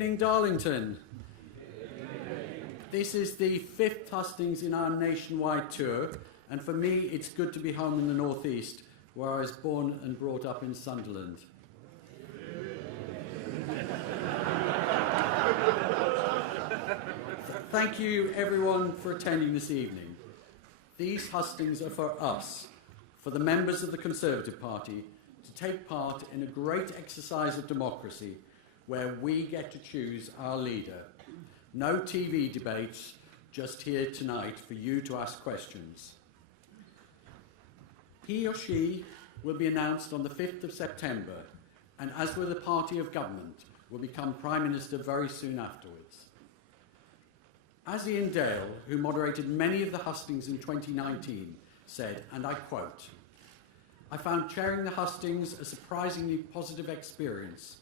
In Darlington. This is the 5th hustings in our nationwide tour, and for me it's good to be home in the northeast, where I was born and brought up in Sunderland. Thank you everyone for attending this evening. These hustings are for us, for the members of the Conservative Party, to take part in a great exercise of democracy where we get to choose our leader. No TV debates, just here tonight for you to ask questions. He or she will be announced on the 5th of September, and as with the party of government, will become Prime Minister very soon afterwards. As Ian Dale, who moderated many of the hustings in 2019, said, and I quote, "I found chairing the hustings a surprisingly positive experience.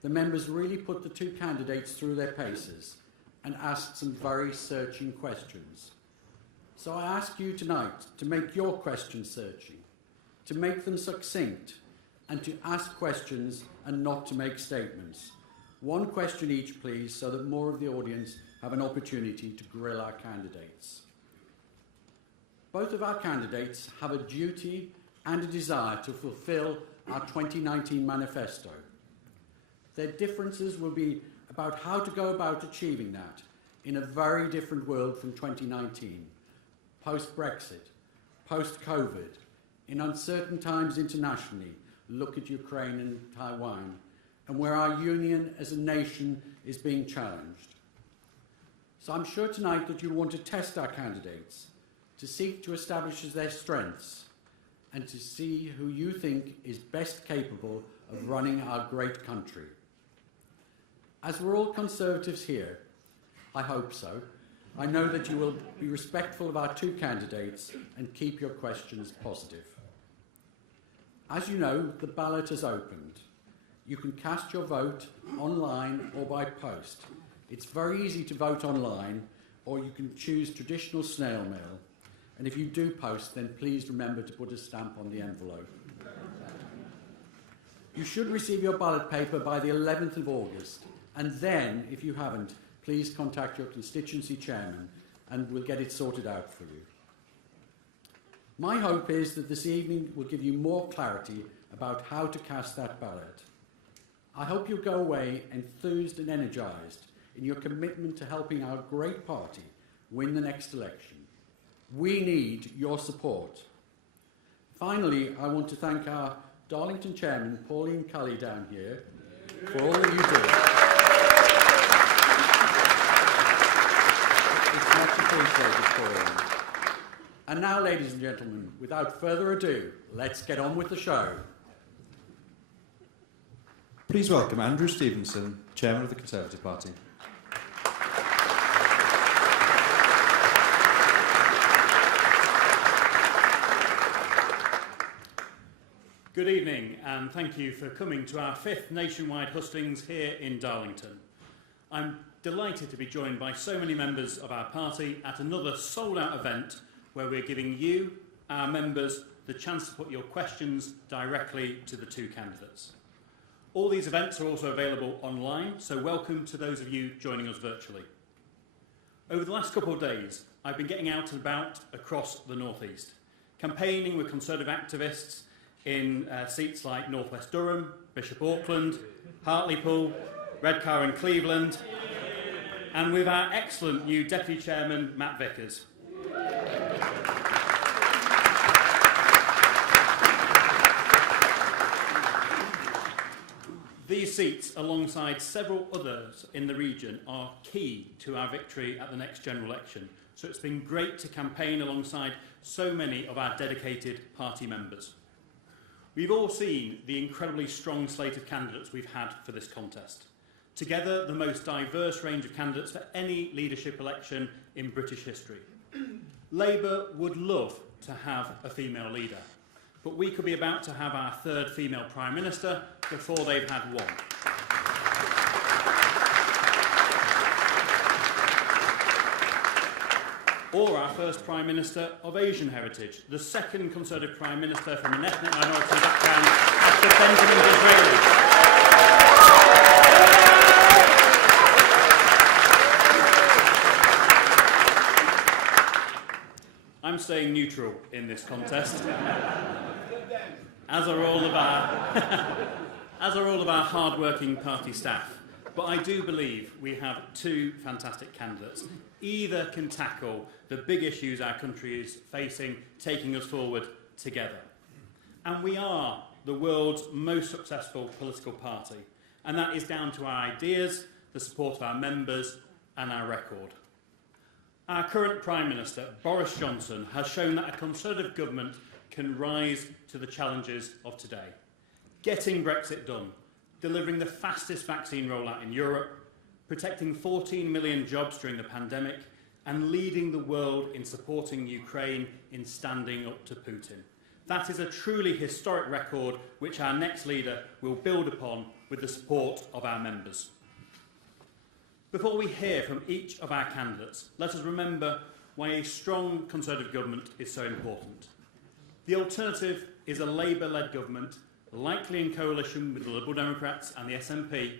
The members really put the two candidates through their paces and asked some very searching questions. So I ask you tonight to make your questions searching, to make them succinct, and to ask questions and not to make statements. One question each, please, so that more of the audience have an opportunity to grill our candidates." Both of our candidates have a duty and a desire to fulfil our 2019 manifesto. Their differences will be about how to go about achieving that in a very different world from 2019, post-Brexit, post-COVID, in uncertain times internationally, look at Ukraine and Taiwan, and where our union as a nation is being challenged. So I'm sure tonight that you'll want to test our candidates, to seek to establish their strengths, and to see who you think is best capable of running our great country. As we're all Conservatives here, I hope so, I know that you will be respectful of our two candidates and keep your questions positive. As you know, the ballot has opened. You can cast your vote online or by post. It's very easy to vote online, or you can choose traditional snail mail. And if you do post, then please remember to put a stamp on the envelope. You should receive your ballot paper by the 11th of August. And then, if you haven't, please contact your constituency chairman and we'll get it sorted out for you. My hope is that this evening will give you more clarity about how to cast that ballot. I hope you'll go away enthused and energised in your commitment to helping our great party win the next election. We need your support. Finally, I want to thank our Darlington chairman, Pauline Cully, down here, for all that you do. It's much appreciated for him. And now, ladies and gentlemen, without further ado, let's get on with the show. Please welcome Andrew Stevenson, Chairman of the Conservative Party. Good evening, and thank you for coming to our 5th nationwide hustings here in Darlington. I'm delighted to be joined by so many members of our party at another sold-out event where we're giving you, our members, the chance to put your questions directly to the two candidates. All these events are also available online, so welcome to those of you joining us virtually. Over the last couple of days, I've been getting out and about across the North East, campaigning with Conservative activists in seats like North West Durham, Bishop Auckland, Hartlepool, Redcar and Cleveland, and with our excellent new Deputy Chairman, Matt Vickers. These seats, alongside several others in the region, are key to our victory at the next general election. So it's been great to campaign alongside so many of our dedicated party members. We've all seen the incredibly strong slate of candidates we've had for this contest. Together, the most diverse range of candidates for any leadership election in British history. Labour would love to have a female leader, but we could be about to have our 3rd female Prime Minister before they've had one. Or our first Prime Minister of Asian heritage, the 2nd Conservative Prime Minister from an ethnic minority background after Benjamin Disraeli. staying neutral in this contest, as are all of our hard-working party staff. But I do believe we have two fantastic candidates. Either can tackle the big issues our country is facing, taking us forward together. And we are the world's most successful political party. And that is down to our ideas, the support of our members, and our record. Our current Prime Minister, Boris Johnson, has shown that a Conservative government can rise to the challenges of today. Getting Brexit done, delivering the fastest vaccine rollout in Europe, protecting 14 million jobs during the pandemic, and leading the world in supporting Ukraine in standing up to Putin. That is a truly historic record which our next leader will build upon with the support of our members. Before we hear from each of our candidates, let us remember why a strong Conservative government is so important. The alternative is a Labour-led government, likely in coalition with the Liberal Democrats and the SNP,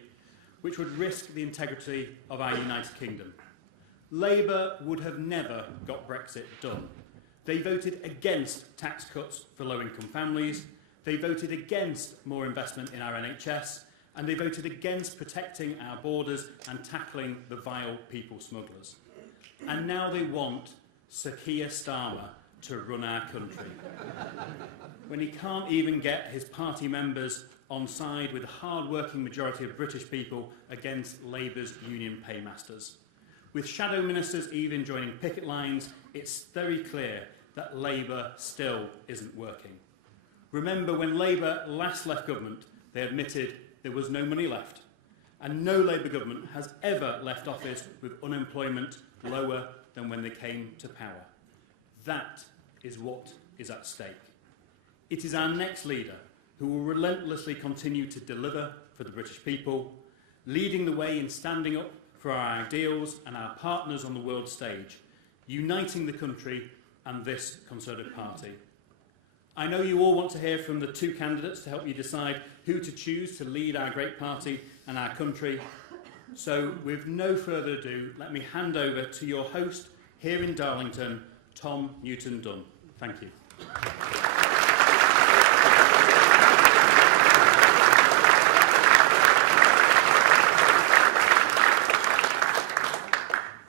which would risk the integrity of our United Kingdom. Labour would have never got Brexit done. They voted against tax cuts for low-income families, they voted against more investment in our NHS, and they voted against protecting our borders and tackling the vile people smugglers. And now they want Sir Keir Starmer to run our country, when he can't even get his party members on side with the hard-working majority of British people against Labour's union paymasters. With shadow ministers even joining picket lines, it's very clear that Labour still isn't working. Remember, when Labour last left government, they admitted there was no money left, and no Labour government has ever left office with unemployment lower than when they came to power. That is what is at stake. It is our next leader who will relentlessly continue to deliver for the British people, leading the way in standing up for our ideals and our partners on the world stage, uniting the country and this Conservative Party. I know you all want to hear from the two candidates to help you decide who to choose to lead our great party and our country. So, with no further ado, let me hand over to your host here in Darlington, Tom Newton-Dunn. Thank you.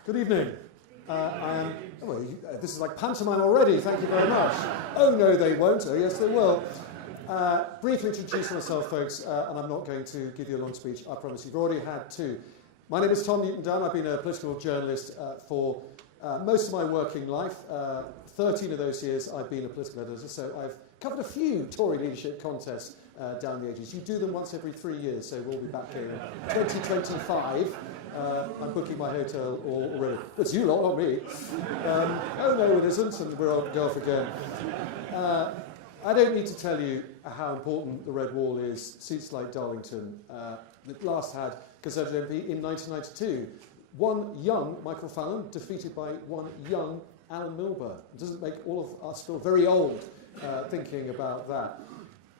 Good evening. This is like pantomime already, thank you very much. Oh no, they won't. Oh yes, they will. Briefly introduce myself, folks, and I'm not going to give you a long speech, I promise. You've already had two. My name is Tom Newton-Dunn. I've been a political journalist for most of my working life. 13 of those years I've been a political editor, so I've covered a few Tory leadership contests down the ages. You do them once every 3 years, so we'll be back in 2025. I'm booking my hotel already. It's you lot, not me. Oh no, it isn't, and we'll go off again. I don't need to tell you how important the Red Wall is. Seats like Darlington, that last had Conservative MP in 1992. One young Michael Fallon defeated by one young Alan Milburn. It doesn't make all of us feel very old thinking about that.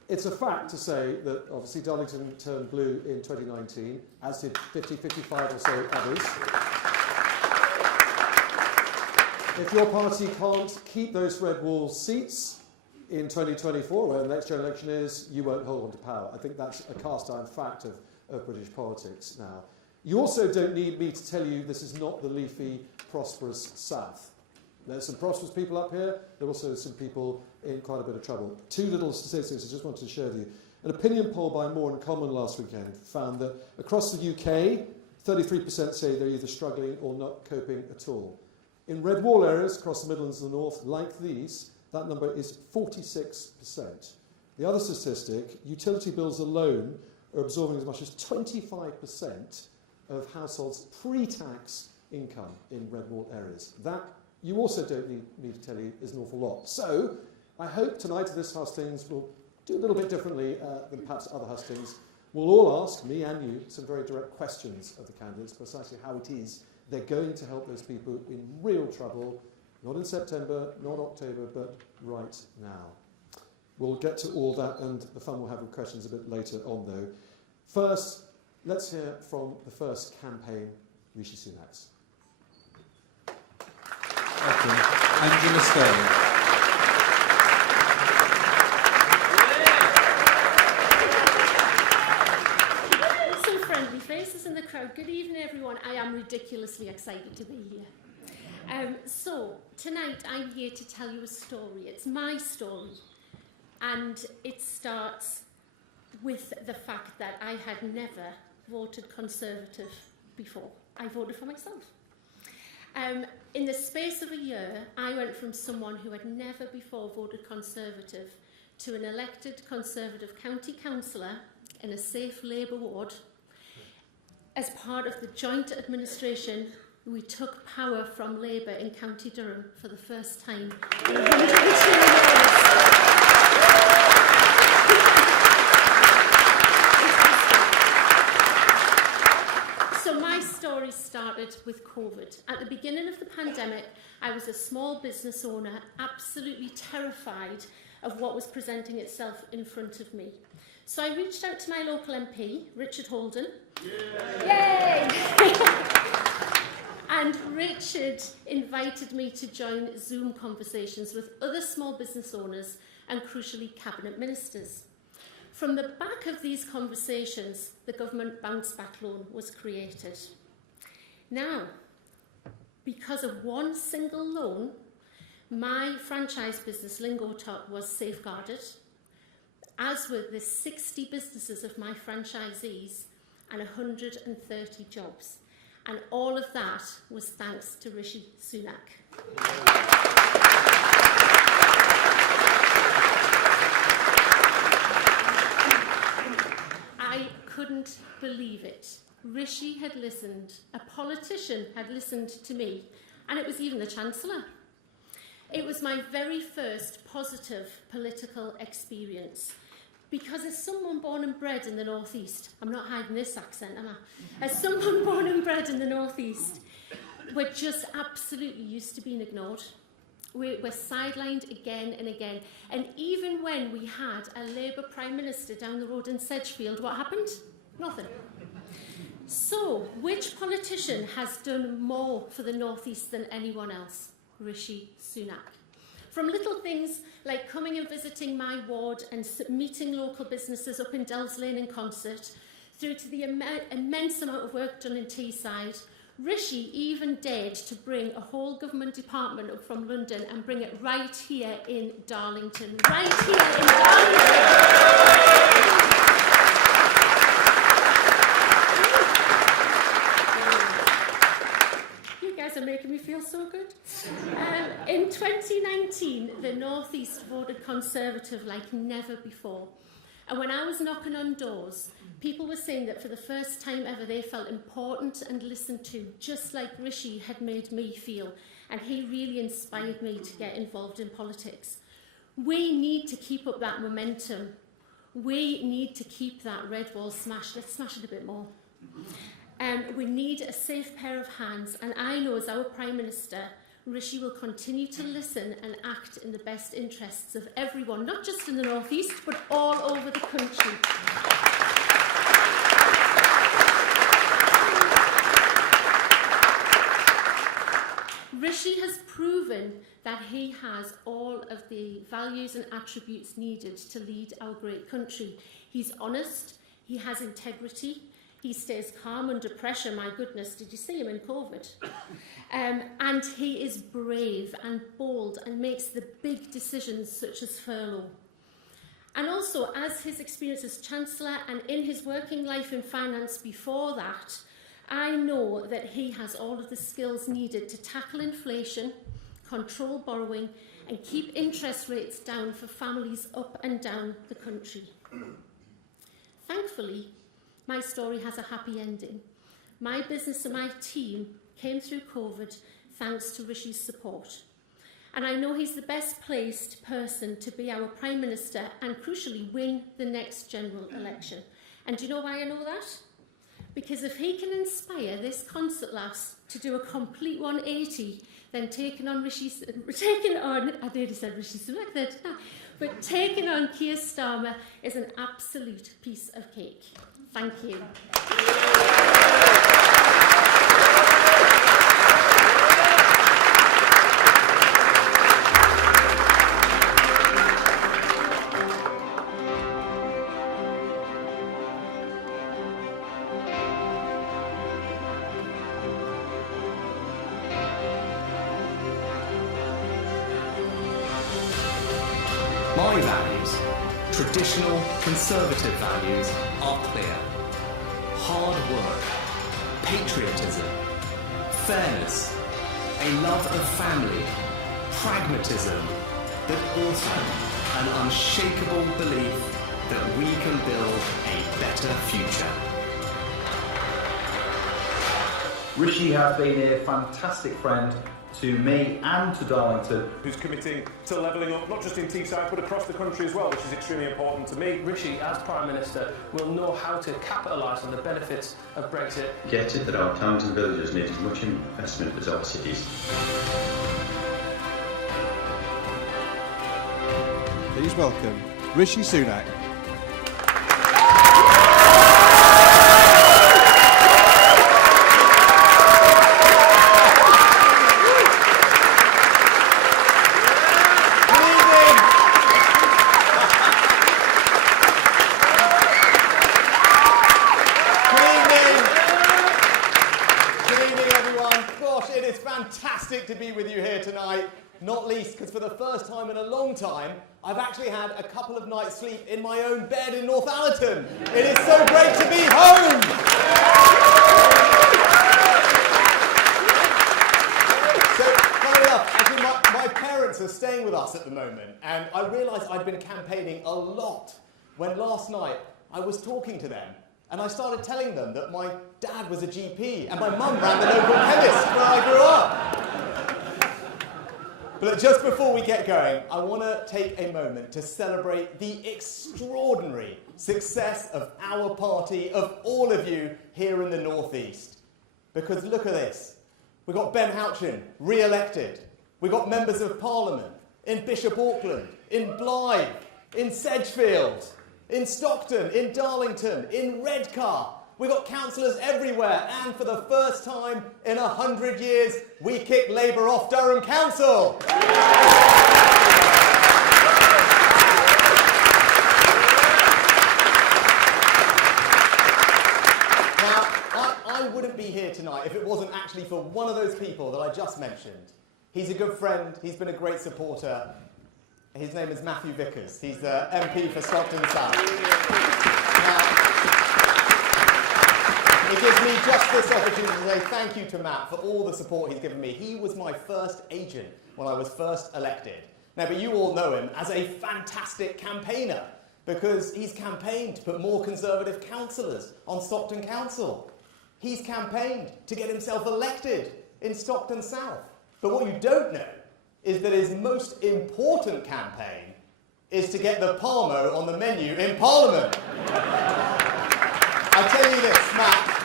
It's a fact to say that obviously Darlington turned blue in 2019, as did 50, 55 or so others. If your party can't keep those Red Wall seats in 2024, where the next general election is, you won't hold on to power. I think that's a cast-iron fact of British politics now. You also don't need me to tell you this is not the leafy, prosperous South. There's some prosperous people up here. There are also some people in quite a bit of trouble. Two little statistics I just wanted to share with you. An opinion poll by More in Common last weekend found that across the UK, 33% say they're either struggling or not coping at all. In Red Wall areas across the Midlands and the North, like these, that number is 46%. The other statistic, utility bills alone are absorbing as much as 25% of households' pre-tax income in Red Wall areas. That, you also don't need me to tell you, is an awful lot. So, I hope tonight at this hustings we'll do a little bit differently than perhaps other hustings. We'll all ask, me and you, some very direct questions of the candidates, precisely how it is they're going to help those people in real trouble, not in September, not October, but right now. We'll get to all that, and the fun we'll have with questions a bit later on, though. First, let's hear from the first campaign, Rishi Sunak's. Angela Sterling. Some friendly faces in the crowd. Good evening, everyone. I am ridiculously excited to be here. So, tonight I'm here to tell you a story. It's my story. And it starts with the fact that I had never voted Conservative before. I voted for myself. In the space of a year, I went from someone who had never before voted Conservative to an elected Conservative county councillor in a safe Labour ward. As part of the joint administration, we took power from Labour in County Durham for the first time in 102 years. So my story started with COVID. At the beginning of the pandemic, I was a small business owner, absolutely terrified of what was presenting itself in front of me. So I reached out to my local MP, Richard Holden. Yay! And Richard invited me to join Zoom conversations with other small business owners and, crucially, cabinet ministers. From the back of these conversations, the government bounce back loan was created. Now, because of one single loan, my franchise business, Lingotot, was safeguarded, as were the 60 businesses of my franchisees and 130 jobs. And all of that was thanks to Rishi Sunak. I couldn't believe it. Rishi had listened, a politician had listened to me, and it was even the Chancellor. It was my very first positive political experience. Because as someone born and bred in the North East, I'm not hiding this accent, am I? As someone born and bred in the North East, we're just absolutely used to being ignored. We're sidelined again and again. And even when we had a Labour Prime Minister down the road in Sedgefield, what happened? Nothing. So, which politician has done more for the North East than anyone else? Rishi Sunak. From little things like coming and visiting my ward and meeting local businesses up in Delves Lane in concert, through to the immense amount of work done in Teesside, Rishi even dared to bring a whole government department up from London and bring it right here in Darlington. Right here in Darlington! Are making me feel so good. In 2019, the North East voted Conservative like never before. And when I was knocking on doors, people were saying that for the first time ever they felt important and listened to, just like Rishi had made me feel. And he really inspired me to get involved in politics. We need to keep up that momentum. We need to keep that red wall smashed. Let's smash it a bit more. We need a safe pair of hands, and I know as our Prime Minister, Rishi will continue to listen and act in the best interests of everyone, not just in the North East, but all over the country. Rishi has proven that he has all of the values and attributes needed to lead our great country. He's honest, he has integrity, he stays calm under pressure. My goodness, did you see him in COVID? And he is brave and bold and makes the big decisions such as furlough. And also, as his experience as Chancellor and in his working life in finance before that, I know that he has all of the skills needed to tackle inflation, control borrowing, and keep interest rates down for families up and down the country. Thankfully, my story has a happy ending. My business and my team came through COVID thanks to Rishi's support. And I know he's the best placed person to be our Prime Minister and, crucially, win the next general election. And do you know why I know that? Because if he can inspire this concert lass to do a complete 180, then taking on I nearly said Rishi Sunak there, didn't I? But taking on Keir Starmer is an absolute piece of cake. Thank you. My values, traditional Conservative values, are clear. Hard work, patriotism, fairness, a love of family, pragmatism, but also an unshakable belief that we can build a better future. Rishi has been a fantastic friend to me and to Darlington. Who's committing to levelling up, not just in Teesside, but across the country as well, which is extremely important to me. Rishi, as Prime Minister, will know how to capitalise on the benefits of Brexit. Get it that our towns and villages need as much investment as our cities. Please welcome Rishi Sunak. To be with you here tonight, not least because for the first time in a long time, I've actually had a couple of nights' sleep in my own bed in Northallerton. It is so great to be home! So, funny enough, actually my parents are staying with us at the moment, and I realised I'd been campaigning a lot when last night I was talking to them. And I started telling them that my dad was a GP and my mum ran the local chemist where I grew up. But just before we get going, I want to take a moment to celebrate the extraordinary success of our party, of all of you here in the North East. Because look at this. We've got Ben Houchin re-elected. We've got members of Parliament in Bishop Auckland, in Blythe, in Sedgefield, in Stockton, in Darlington, in Redcar. We've got councillors everywhere, and for the first time in 100 years, we kicked Labour off Durham Council. Now, I wouldn't be here tonight if it wasn't actually for one of those people that I just mentioned. He's a good friend, he's been a great supporter. His name is Matthew Vickers. He's the MP for Stockton South. Now, it gives me just this opportunity to say thank you to Matt for all the support he's given me. He was my first agent when I was first elected. Now, but you all know him as a fantastic campaigner because he's campaigned to put more Conservative councillors on Stockton Council. He's campaigned to get himself elected in Stockton South. But what you don't know is that his most important campaign is to get the Parmo on the menu in Parliament. I tell you this, Matt,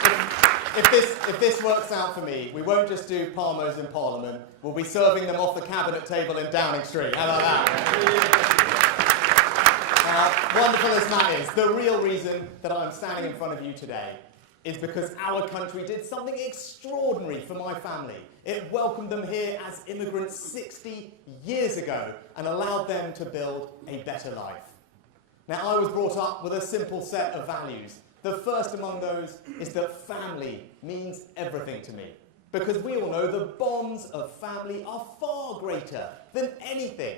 if this works out for me, we won't just do Parmos in Parliament, we'll be serving them off the cabinet table in Downing Street. How about that? Wonderful as Matt is, the real reason that I'm standing in front of you today is because our country did something extraordinary for my family. It welcomed them here as immigrants 60 years ago and allowed them to build a better life. Now, I was brought up with a simple set of values. The first among those is that family means everything to me. Because we all know the bonds of family are far greater than anything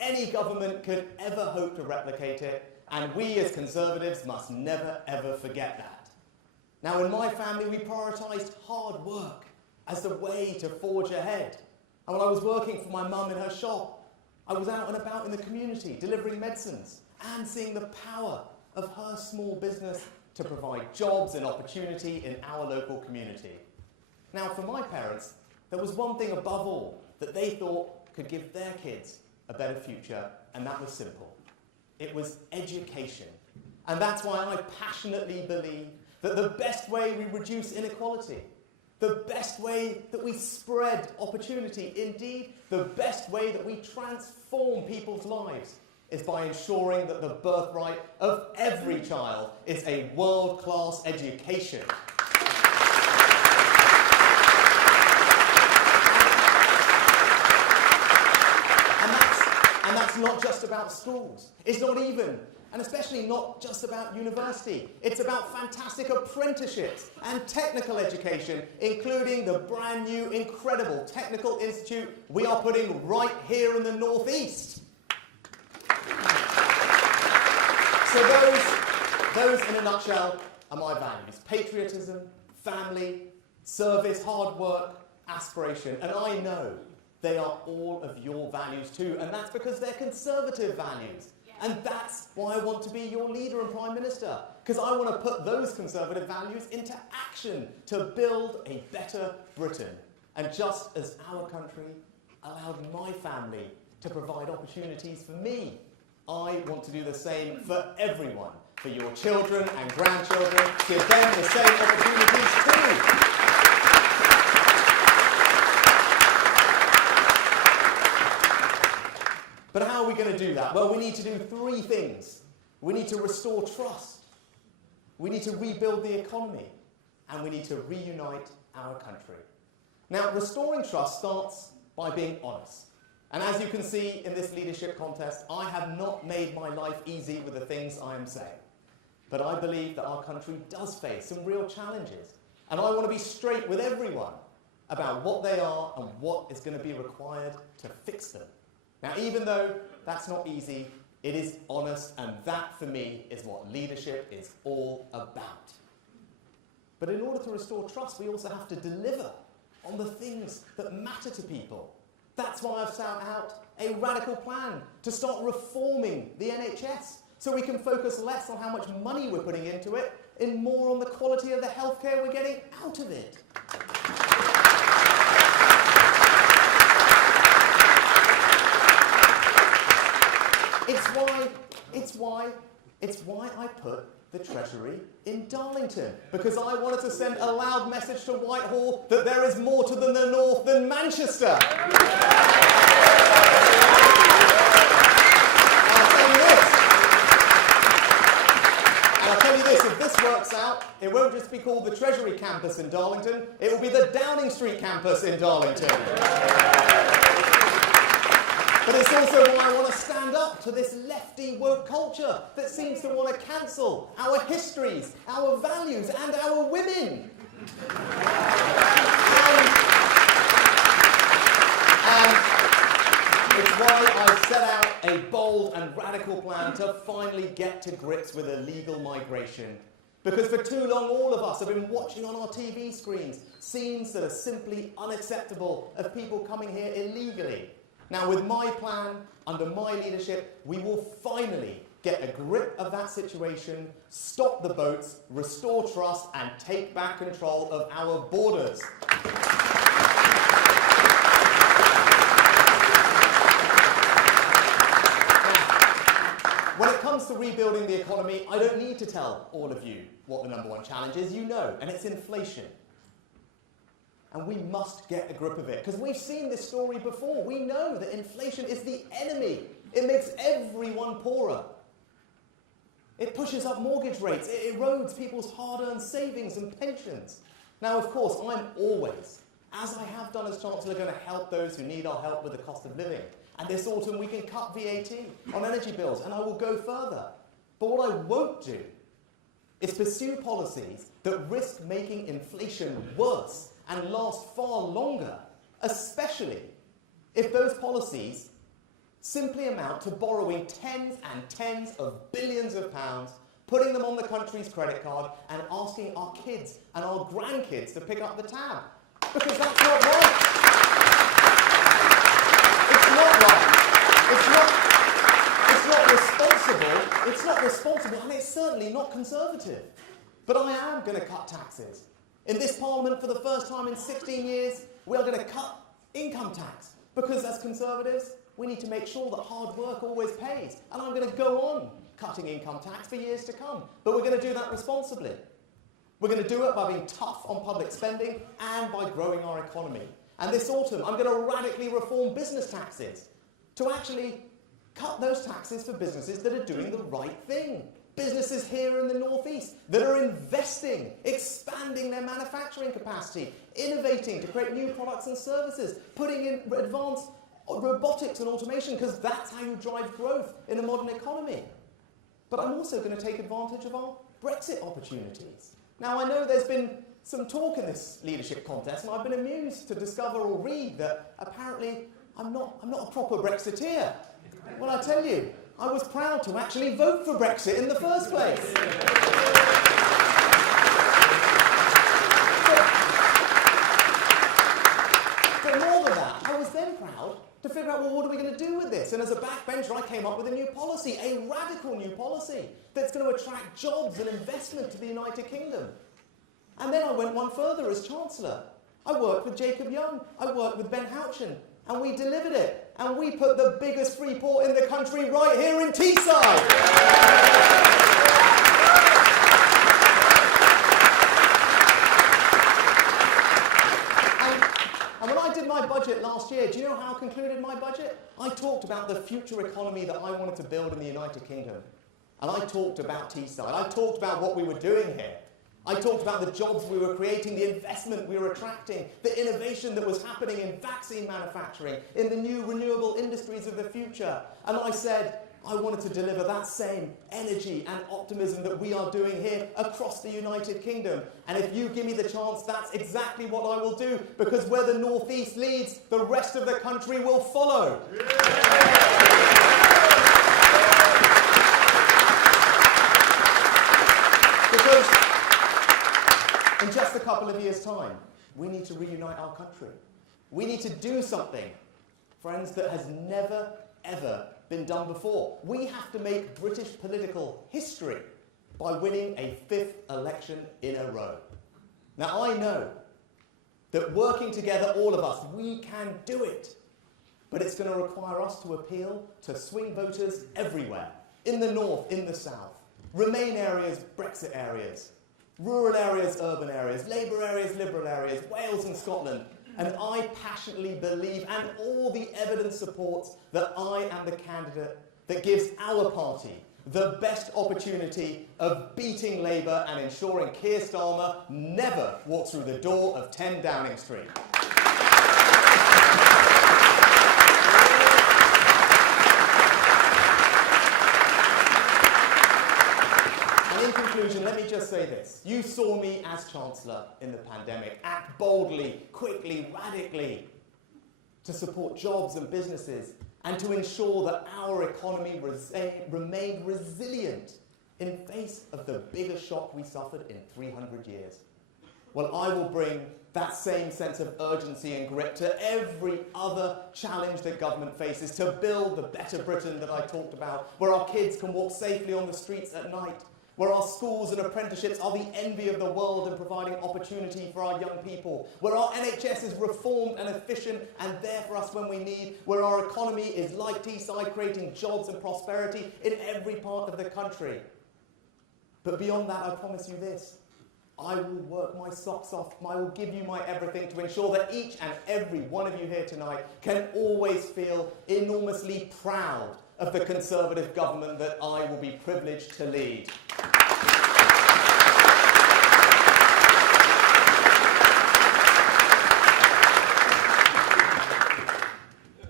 any government could ever hope to replicate it, and we as Conservatives must never ever forget that. Now, in my family, we prioritised hard work as the way to forge ahead. And when I was working for my mum in her shop, I was out and about in the community, delivering medicines and seeing the power of her small business to provide jobs and opportunity in our local community. Now, for my parents, there was one thing above all that they thought could give their kids a better future, and that was simple. It was education. And that's why I passionately believe that the best way we reduce inequality, the best way that we spread opportunity, indeed, the best way that we transform people's lives is by ensuring that the birthright of every child is a world-class education. And that's not just about schools. It's not even, and especially not just about university. It's about fantastic apprenticeships and technical education, including the brand new, incredible Technical Institute we are putting right here in the North East. those in a nutshell are my values. Patriotism, family, service, hard work, aspiration. And I know they are all of your values too. And that's because they're Conservative values. And that's why I want to be your leader and Prime Minister. Because I want to put those Conservative values into action to build a better Britain. And just as our country allowed my family to provide opportunities for me, I want to do the same for everyone, for your children and grandchildren, give them the same opportunities too. But how are we going to do that? Well, we need to do three things. We need to restore trust, we need to rebuild the economy, and we need to reunite our country. Now, restoring trust starts by being honest. And as you can see in this leadership contest, I have not made my life easy with the things I am saying. But I believe that our country does face some real challenges. And I want to be straight with everyone about what they are and what is going to be required to fix them. Now, even though that's not easy, it is honest, and that, for me, is what leadership is all about. But in order to restore trust, we also have to deliver on the things that matter to people. That's why I've set out a radical plan to start reforming the NHS, so we can focus less on how much money we're putting into it and more on the quality of the healthcare we're getting out of it. It's why I put the Treasury in Darlington, because I wanted to send a loud message to Whitehall that there is more to the north than Manchester. I'll tell you this, if this works out, it won't just be called the Treasury campus in Darlington, it will be the Downing Street campus in Darlington. But it's also why I want to stand up to this lefty woke culture that seems to want to cancel our histories, our values, and our women. And it's why I set out a bold and radical plan to finally get to grips with illegal migration. Because for too long, all of us have been watching on our TV screens scenes that are simply unacceptable of people coming here illegally. Now, with my plan, under my leadership, we will finally get a grip of that situation, stop the boats, restore trust, and take back control of our borders. When it comes to rebuilding the economy, I don't need to tell all of you what the number one challenge is. You know, and it's inflation. And we must get a grip of it, because we've seen this story before. We know that inflation is the enemy. It makes everyone poorer. It pushes up mortgage rates. It erodes people's hard-earned savings and pensions. Now, of course, I'm always, as I have done as Chancellor, going to help those who need our help with the cost of living. And this autumn, we can cut VAT on energy bills, and I will go further. But what I won't do is pursue policies that risk making inflation worse and last far longer, especially if those policies simply amount to borrowing tens and tens of billions of pounds, putting them on the country's credit card, and asking our kids and our grandkids to pick up the tab. Because that's not right. It's not right. It's not responsible. It's not responsible, and it's certainly not Conservative. But I am going to cut taxes. In this Parliament, for the first time in 16 years, we are going to cut income tax. Because as Conservatives, we need to make sure that hard work always pays. And I'm going to go on cutting income tax for years to come. But we're going to do that responsibly. We're going to do it by being tough on public spending and by growing our economy. And this autumn, I'm going to radically reform business taxes to actually cut those taxes for businesses that are doing the right thing. Businesses here in the northeast that are investing, expanding their manufacturing capacity, innovating to create new products and services, putting in advanced robotics and automation, because that's how you drive growth in a modern economy. But I'm also going to take advantage of our Brexit opportunities. Now, I know there's been some talk in this leadership contest, and I've been amused to discover or read that apparently I'm not a proper Brexiteer. Well, I tell you, I was proud to actually vote for Brexit in the first place. But more than that, I was then proud to figure out, well, what are we going to do with this? And as a backbencher, I came up with a new policy, a radical new policy that's going to attract jobs and investment to the United Kingdom. And then I went one further as Chancellor. I worked with Jacob Young, I worked with Ben Houchin, and we delivered it. And we put the biggest free port in the country right here in Teesside. And when I did my budget last year, do you know how I concluded my budget? I talked about the future economy that I wanted to build in the United Kingdom. And I talked about Teesside. I talked about what we were doing here. I talked about the jobs we were creating, the investment we were attracting, the innovation that was happening in vaccine manufacturing, in the new renewable industries of the future. And I said, I wanted to deliver that same energy and optimism that we are doing here across the United Kingdom. And if you give me the chance, that's exactly what I will do, because where the North East leads, the rest of the country will follow. Because in just a couple of years' time, we need to reunite our country. We need to do something, friends, that has never, ever been done before. We have to make British political history by winning a 5th election in a row. Now, I know that working together, all of us, we can do it. But it's going to require us to appeal to swing voters everywhere, in the north, in the south, Remain areas, Brexit areas, rural areas, urban areas, Labour areas, Liberal areas, Wales and Scotland. And I passionately believe, and all the evidence supports, that I am the candidate that gives our party the best opportunity of beating Labour and ensuring Keir Starmer never walks through the door of 10 Downing Street. In conclusion, let me just say this. You saw me as Chancellor in the pandemic act boldly, quickly, radically to support jobs and businesses and to ensure that our economy remained resilient in face of the biggest shock we suffered in 300 years. Well, I will bring that same sense of urgency and grit to every other challenge that government faces to build the better Britain that I talked about, where our kids can walk safely on the streets at night, where our schools and apprenticeships are the envy of the world and providing opportunity for our young people, where our NHS is reformed and efficient and there for us when we need, where our economy is like Teesside, creating jobs and prosperity in every part of the country. But beyond that, I promise you this. I will work my socks off. I will give you my everything to ensure that each and every one of you here tonight can always feel enormously proud of the Conservative government that I will be privileged to lead.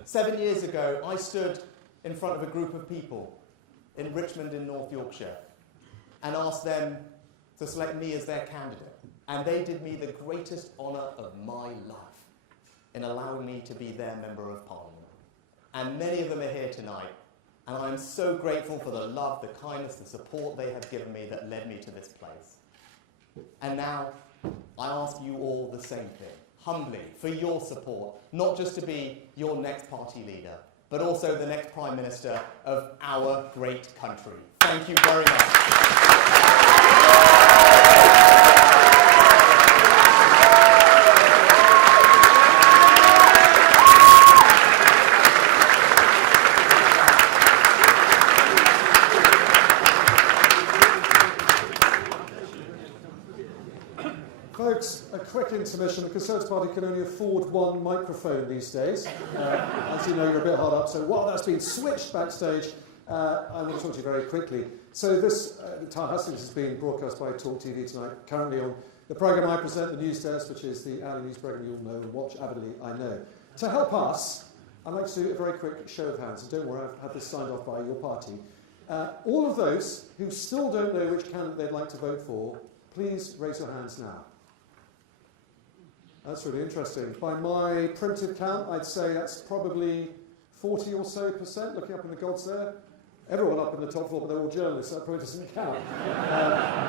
7 years ago, I stood in front of a group of people in Richmond in North Yorkshire and asked them to select me as their candidate. And they did me the greatest honour of my life in allowing me to be their Member of Parliament. And many of them are here tonight. And I am so grateful for the love, the kindness, the support they have given me that led me to this place. And now, I ask you all the same thing, humbly, for your support, not just to be your next party leader, but also the next Prime Minister of our great country. Thank you very much. Folks, a quick intermission. The Conservative Party can only afford one microphone these days. As you know, you're a bit hard up. So while that's been switched backstage, I want to talk to you very quickly. So this Tower Hustings has been broadcast by Talk TV tonight, currently on the programme I present, the News Desk, which is the hourly news programme you all know and watch avidly, I know. To help us, I'd like to do a very quick show of hands. And don't worry, I've had this signed off by your party. All of those who still don't know which candidate they'd like to vote for, please raise your hands now. That's really interesting. By my primitive count, I'd say that's probably 40 or so %, looking up in the gods there. everyone up in the top floor, but they're all journalists, so that probably doesn't count.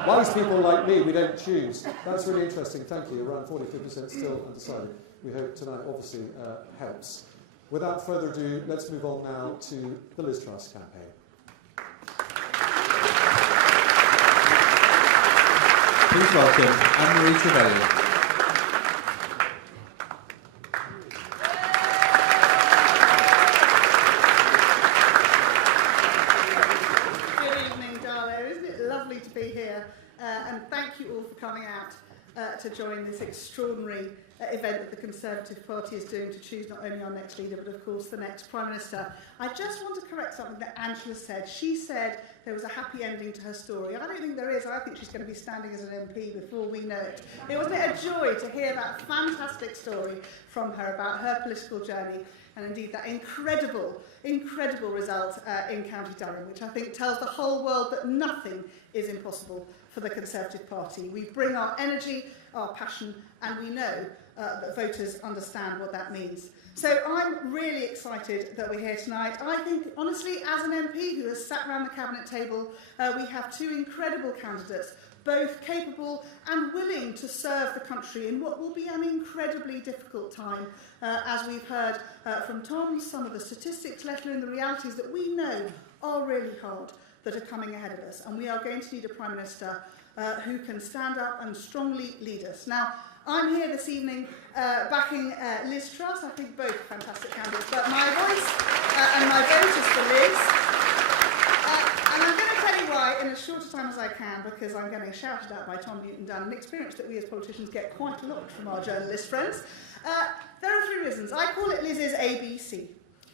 Wise people like me, we don't choose. That's really interesting, thank you. Around 40-50% still undecided. We hope tonight obviously helps. Without further ado, let's move on now to the Liz Truss campaign. Please welcome Anne-Marie Trevelyan. And thank you all for coming out to join this extraordinary event that the Conservative Party is doing to choose not only our next leader, but of course the next Prime Minister. I just want to correct something that Angela said. She said there was a happy ending to her story. I don't think there is. I think she's going to be standing as an MP before we know it. It wasn't a joy to hear that fantastic story from her about her political journey, and indeed that incredible result in County Durham, which I think tells the whole world that nothing is impossible for the Conservative Party. We bring our energy, our passion, and we know that voters understand what that means. So I'm really excited that we're here tonight. I think, honestly, as an MP who has sat around the Cabinet table, we have two incredible candidates, both capable and willing to serve the country in what will be an incredibly difficult time, as we've heard from Tom, some of the statistics, let alone the realities that we know are really hard that are coming ahead of us. And we are going to need a Prime Minister who can stand up and strongly lead us. Now, I'm here this evening backing Liz Truss. I think both fantastic candidates, but my voice and my vote is for Liz. And I'm going to tell you why in as short a time as I can, because I'm getting shouted at by Tom Newton-Dunn, an experience that we as politicians get quite a lot from our journalist friends. There are three reasons. I call it Liz's ABC.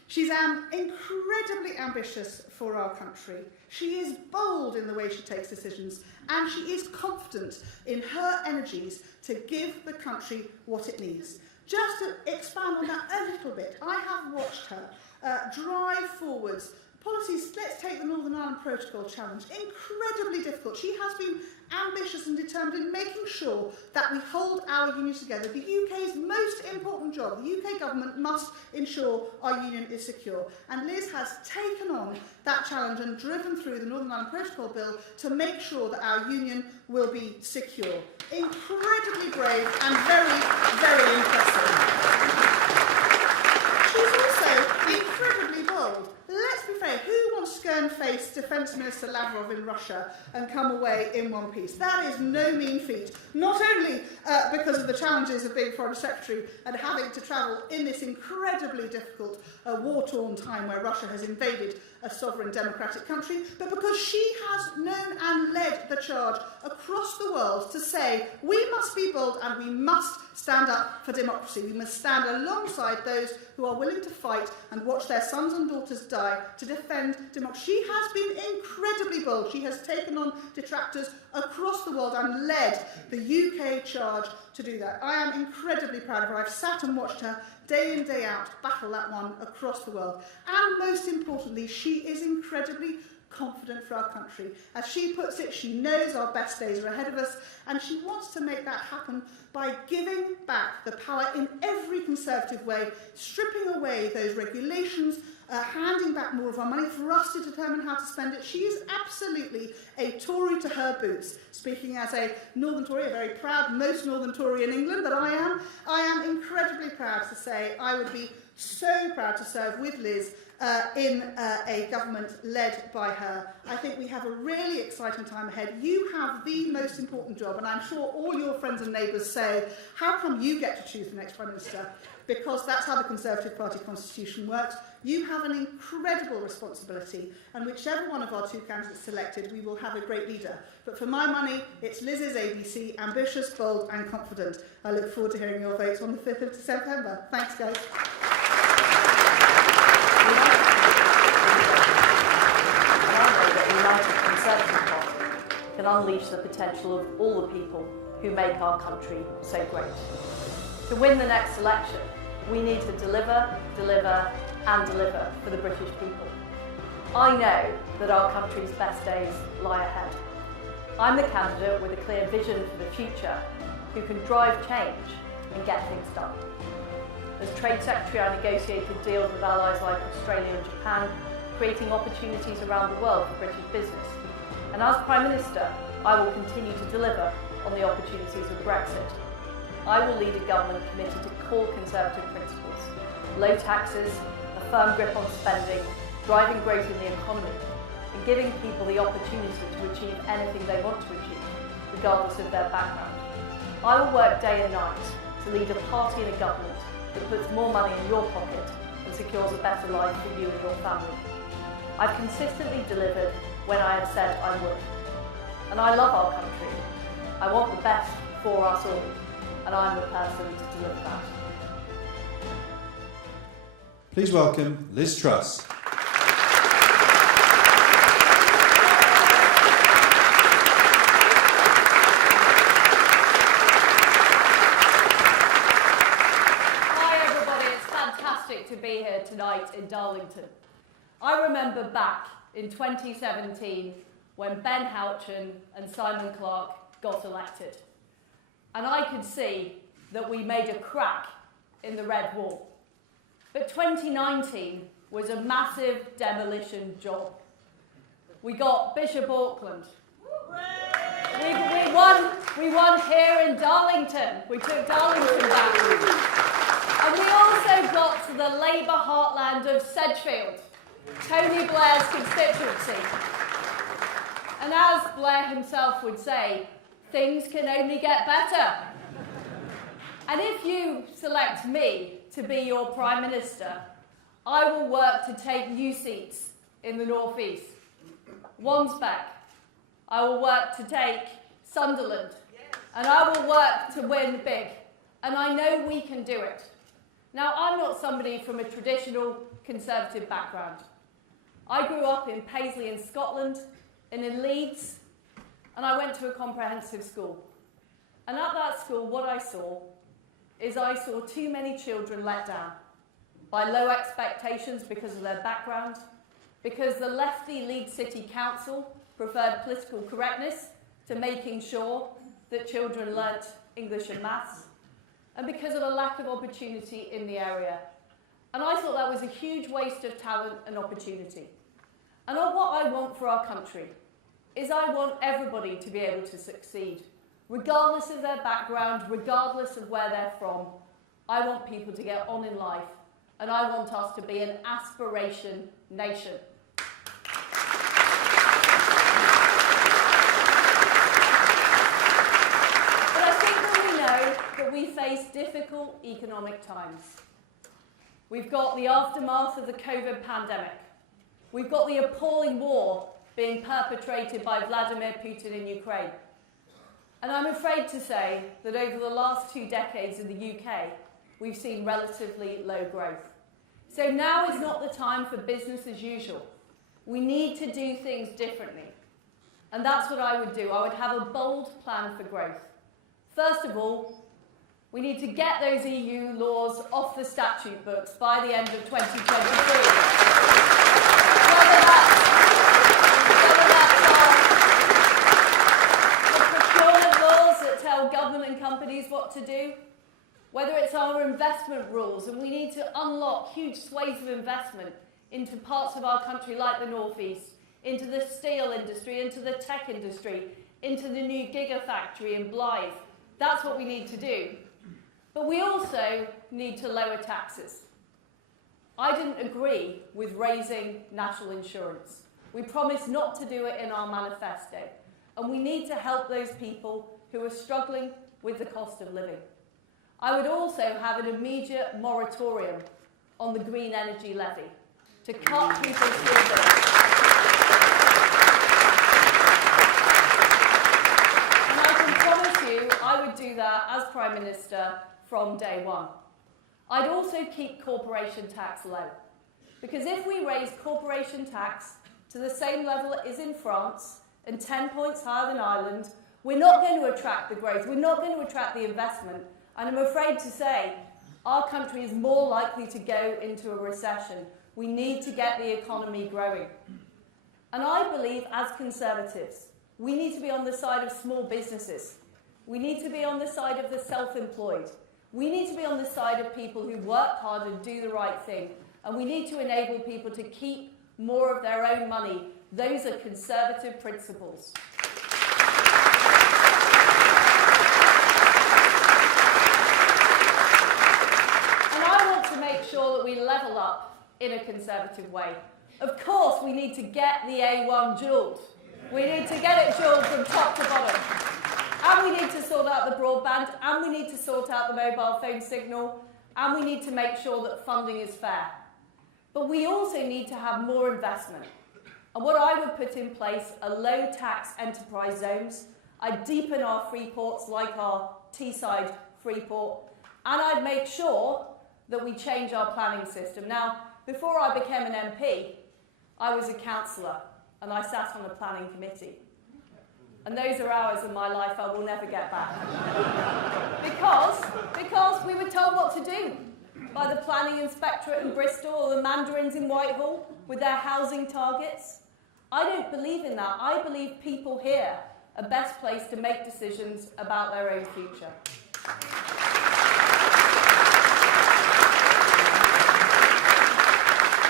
She's incredibly ambitious for our country. She is bold in the way she takes decisions, and she is confident in her energies to give the country what it needs. Just to expand on that a little bit, I have watched her drive forwards policies. Let's take the Northern Ireland Protocol challenge. Incredibly difficult. She has been ambitious and determined in making sure that we hold our union together. The UK's most important job, the UK government must ensure our union is secure. And Liz has taken on that challenge and driven through the Northern Ireland Protocol Bill to make sure that our union will be secure. Incredibly brave and very, very impressive. She's also incredibly bold. Let's be fair, who wants to go and face Defence Minister Lavrov in Russia and come away in one piece? That is no mean feat. Not only because of the challenges of being Foreign Secretary and having to travel in this incredibly difficult war-torn time where Russia has invaded a sovereign democratic country, but because she has known and led the charge across the world to say we must be bold and we must stand up for democracy. We must stand alongside those who are willing to fight and watch their sons and daughters die to defend democracy. She has been incredibly bold. She has taken on detractors across the world and led the UK charge to do that. I am incredibly proud of her. I've sat and watched her day in, day out, battle that one across the world. And most importantly, she is incredibly confident for our country. As she puts it, she knows our best days are ahead of us, and she wants to make that happen by giving back the power in every Conservative way, stripping away those regulations, handing back more of our money for us to determine how to spend it. She is absolutely a Tory to her boots. Speaking as a Northern Tory, a very proud, most Northern Tory in England that I am incredibly proud to say I would be so proud to serve with Liz in a government led by her. I think we have a really exciting time ahead. You have the most important job, and I'm sure all your friends and neighbours say, how come you get to choose the next Prime Minister? Because that's how the Conservative Party constitution works. You have an incredible responsibility, and whichever one of our two candidates selected, we will have a great leader. But for my money, it's Liz's ABC, ambitious, bold and confident. I look forward to hearing your votes on the 5th of September. Thanks, guys. Conservative Party can unleash the potential of all the people who make our country so great. To win the next election, we need to deliver, deliver and deliver for the British people. I know that our country's best days lie ahead. I'm the candidate with a clear vision for the future who can drive change and get things done. As Trade Secretary, I negotiated deals with allies like Australia and Japan creating opportunities around the world for British business. And as Prime Minister, I will continue to deliver on the opportunities of Brexit. I will lead a government committed to core Conservative principles: low taxes, a firm grip on spending, driving growth in the economy, and giving people the opportunity to achieve anything they want to achieve, regardless of their background. I will work day and night to lead a party and a government that puts more money in your pocket and secures a better life for you and your family. I've consistently delivered when I have said I would. And I love our country. I want the best for us all, and I'm the person to deliver that. Please welcome Liz Truss. Hi everybody, it's fantastic to be here tonight in Darlington. I remember back in 2017 when Ben Houchen and Simon Clarke got elected. And I could see that we made a crack in the red wall. But 2019 was a massive demolition job. We got Bishop Auckland. We won here in Darlington. We took Darlington back. And we also got to the Labour heartland of Sedgefield, Tony Blair's constituency. And as Blair himself would say, things can only get better. And if you select me to be your Prime Minister, I will work to take new seats in the North East. Wansbeck. I will work to take Sunderland. And I will work to win big. And I know we can do it. Now, I'm not somebody from a traditional Conservative background. I grew up in Paisley in Scotland and in Leeds, and I went to a comprehensive school. And at that school, what I saw too many children let down by low expectations because of their background, because the lefty Leeds City Council preferred political correctness to making sure that children learnt English and maths, and because of a lack of opportunity in the area. And I thought that was a huge waste of talent and opportunity. And what I want for our country is I want everybody to be able to succeed, regardless of their background, regardless of where they're from. I want people to get on in life, and I want us to be an aspiration nation. But I think that we know that we face difficult economic times. We've got the aftermath of the COVID pandemic. We've got the appalling war being perpetrated by Vladimir Putin in Ukraine. And I'm afraid to say that over the last 2 decades in the UK, we've seen relatively low growth. So now is not the time for business as usual. We need to do things differently. And that's what I would do. I would have a bold plan for growth. First of all, we need to get those EU laws off the statute books by the end of 2023. Whether that's the procurement laws that tell government and companies what to do, whether it's our investment rules, and we need to unlock huge swathes of investment into parts of our country like the North East, into the steel industry, into the tech industry, into the new gigafactory in Blythe. That's what we need to do. But we also need to lower taxes. I didn't agree with raising national insurance. We promised not to do it in our manifesto. And we need to help those people who are struggling with the cost of living. I would also have an immediate moratorium on the green energy levy to cut people's fuel bills. And I can promise you I would do that as Prime Minister from day one. I'd also keep corporation tax low. Because if we raise corporation tax to the same level it is in France and 10 points higher than Ireland, we're not going to attract the growth, we're not going to attract the investment, and I'm afraid to say our country is more likely to go into a recession. We need to get the economy growing. And I believe as Conservatives, we need to be on the side of small businesses. We need to be on the side of the self-employed. We need to be on the side of people who work hard and do the right thing. And we need to enable people to keep more of their own money. Those are Conservative principles. And I want to make sure that we level up in a Conservative way. Of course, we need to get the A1 jewelled. We need to get it jewelled from top to bottom. And we need to sort out the broadband, and we need to sort out the mobile phone signal, and we need to make sure that funding is fair. But we also need to have more investment. And what I would put in place are low-tax enterprise zones. I'd deepen our free ports like our Teesside free port, and I'd make sure that we change our planning system. Now, before I became an MP, I was a councillor, and I sat on a planning committee. And those are hours of my life I will never get back. because we were told what to do by the planning inspectorate in Bristol or the mandarins in Whitehall with their housing targets. I don't believe in that. I believe people here are best placed to make decisions about their own future.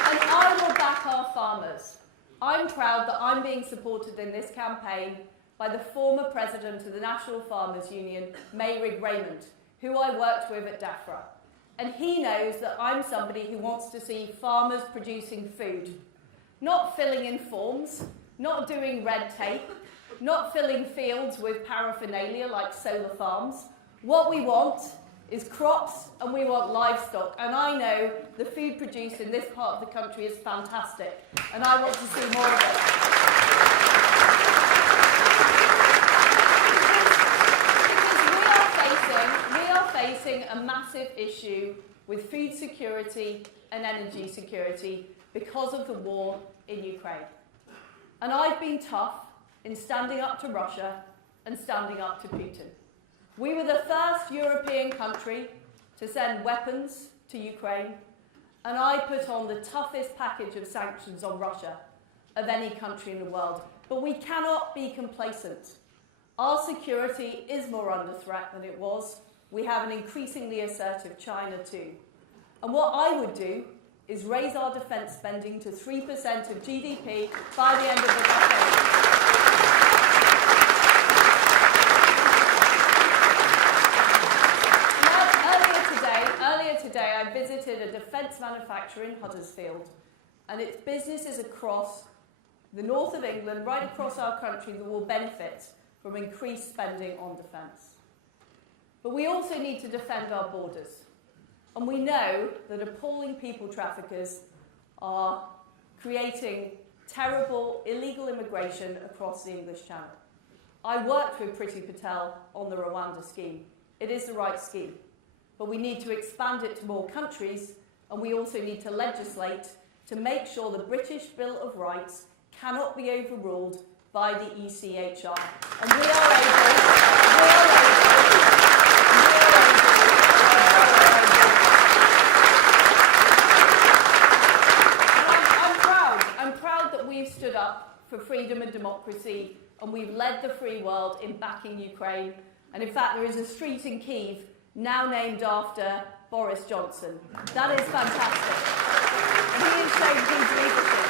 And I will back our farmers. I'm proud that I'm being supported in this campaign by the former president of the National Farmers Union, Mayrig Raymond, who I worked with at DAFRA. And he knows that I'm somebody who wants to see farmers producing food, not filling in forms, not doing red tape, not filling fields with paraphernalia like solar farms. What we want is crops and we want livestock. And I know the food produced in this part of the country is fantastic. And I want to see more of it. We are facing a massive issue with food security and energy security because of the war in Ukraine. And I've been tough in standing up to Russia and standing up to Putin. We were the first European country to send weapons to Ukraine, and I put on the toughest package of sanctions on Russia of any country in the world. But we cannot be complacent. Our security is more under threat than it was. We have an increasingly assertive China too. And what I would do is raise our defence spending to 3% of GDP by the end of the decade. Earlier today, I visited a defence manufacturer in Huddersfield, and its businesses across the north of England, right across our country, that will benefit from increased spending on defence. But we also need to defend our borders. And we know that appalling people traffickers are creating terrible illegal immigration across the English Channel. I worked with Priti Patel on the Rwanda scheme. It is the right scheme. But we need to expand it to more countries, and we also need to legislate to make sure the British Bill of Rights cannot be overruled by the ECHR. And we are I'm proud that we've stood up for freedom and democracy, and we've led the free world in backing Ukraine. And in fact, there is a street in Kyiv now named after Boris Johnson. That is fantastic. And he has shown his leadership.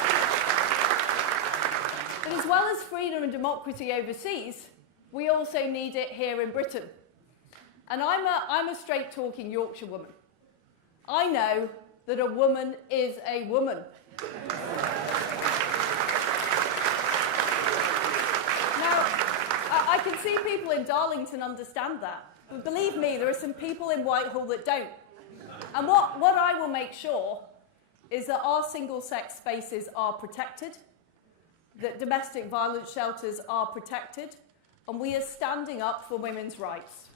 But as well as freedom and democracy overseas, we also need it here in Britain. And I'm a straight-talking Yorkshire woman. I know that a woman is a woman. Now, I can see people in Darlington understand that. But believe me, there are some people in Whitehall that don't. And what I will make sure is that our single-sex spaces are protected, that domestic violence shelters are protected, and we are standing up for women's rights.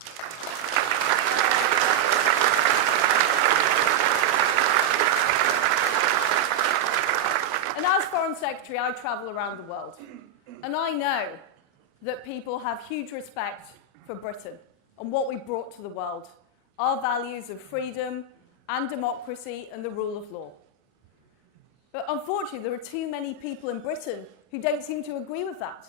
And as Foreign Secretary, I travel around the world. And I know that people have huge respect for Britain and what we brought to the world, our values of freedom and democracy and the rule of law. But unfortunately, there are too many people in Britain who don't seem to agree with that,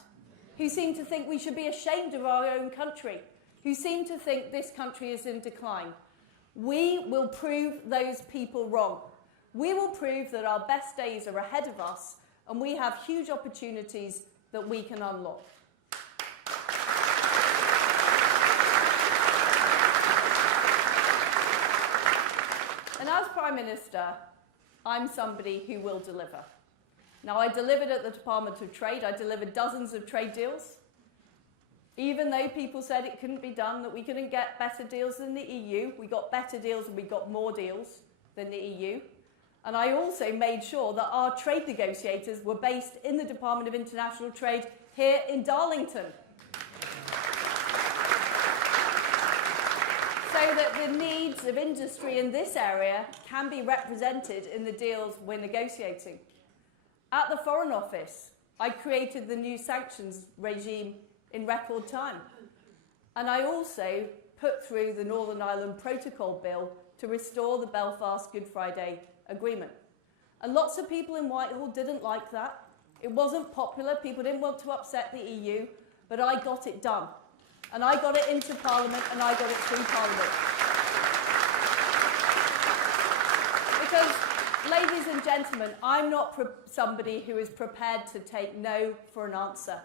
who seem to think we should be ashamed of our own country, who seem to think this country is in decline. We will prove those people wrong. We will prove that our best days are ahead of us, and we have huge opportunities that we can unlock. And as Prime Minister, I'm somebody who will deliver. Now, I delivered at the Department of Trade. I delivered dozens of trade deals. Even though people said it couldn't be done, that we couldn't get better deals than the EU, we got better deals and we got more deals than the EU. And I also made sure that our trade negotiators were based in the Department of International Trade here in Darlington. So that the needs of industry in this area can be represented in the deals we're negotiating. At the Foreign Office, I created the new sanctions regime in record time. And I also put through the Northern Ireland Protocol Bill to restore the Belfast Good Friday Agreement. And lots of people in Whitehall didn't like that. It wasn't popular. People didn't want to upset the EU, but I got it done. And I got it into Parliament, and I got it through Parliament. Because, ladies and gentlemen, I'm not somebody who is prepared to take no for an answer.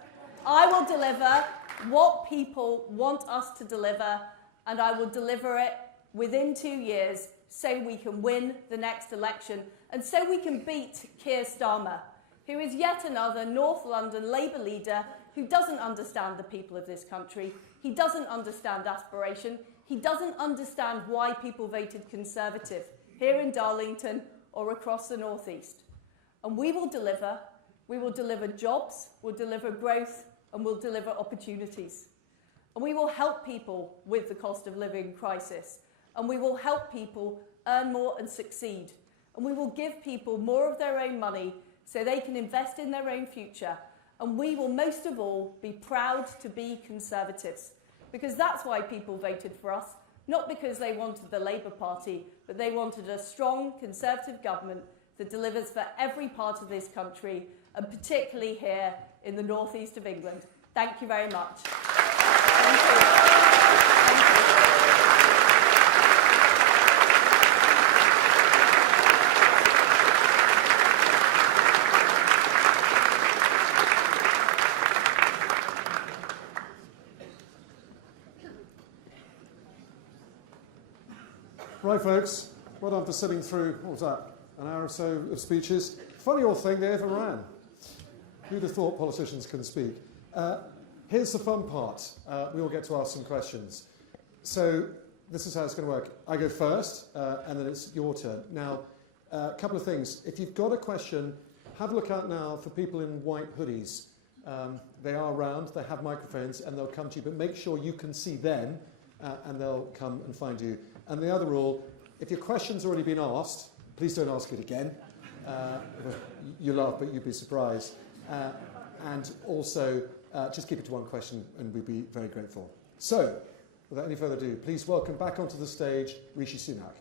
I will deliver what people want us to deliver, and I will deliver it within 2 years so we can win the next election and so we can beat Keir Starmer, who is yet another North London Labour leader who doesn't understand the people of this country. He doesn't understand aspiration. He doesn't understand why people voted Conservative here in Darlington or across the North East. And we will deliver. We will deliver jobs, we'll deliver growth, and we'll deliver opportunities. And we will help people with the cost of living crisis. And we will help people earn more and succeed. And we will give people more of their own money so they can invest in their own future. And we will most of all be proud to be Conservatives, because that's why people voted for us, not because they wanted the Labour Party, but they wanted a strong Conservative government that delivers for every part of this country, and particularly here in the northeast of England. Thank you very much. Thank you. Right, folks, well done for sitting through, what was that, an hour or so of speeches. Funny old thing, they overran. Who'd have thought politicians can speak? Here's the fun part. We all get to ask some questions. So this is how it's going to work. I go first, and then it's your turn. Now, a couple of things. If you've got a question, have a look out now for people in white hoodies. They are around, they have microphones, and they'll come to you, but make sure you can see them, and they'll come and find you. And the other rule, if your question's already been asked, please don't ask it again. You laugh, but you'd be surprised. And also, just keep it to one question, and we'd be very grateful. So, without any further ado, please welcome back onto the stage Rishi Sunak.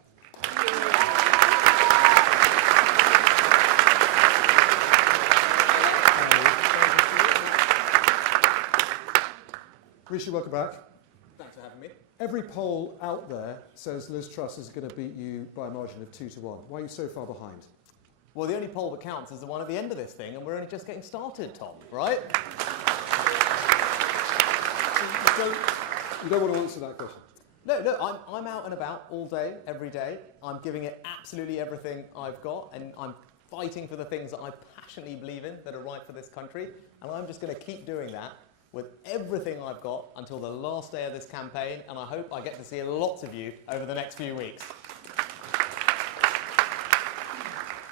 Rishi, welcome back. Thanks for having me. Every poll out there says Liz Truss is going to beat you by a margin of 2-1. Why are you so far behind? Well, the only poll that counts is the one at the end of this thing, and we're only just getting started, Tom, right? You don't want to answer that question? No, I'm out and about all day, every day. I'm giving it absolutely everything I've got, and I'm fighting for the things that I passionately believe in that are right for this country, and I'm just going to keep doing that with everything I've got until the last day of this campaign, and I hope I get to see lots of you over the next few weeks.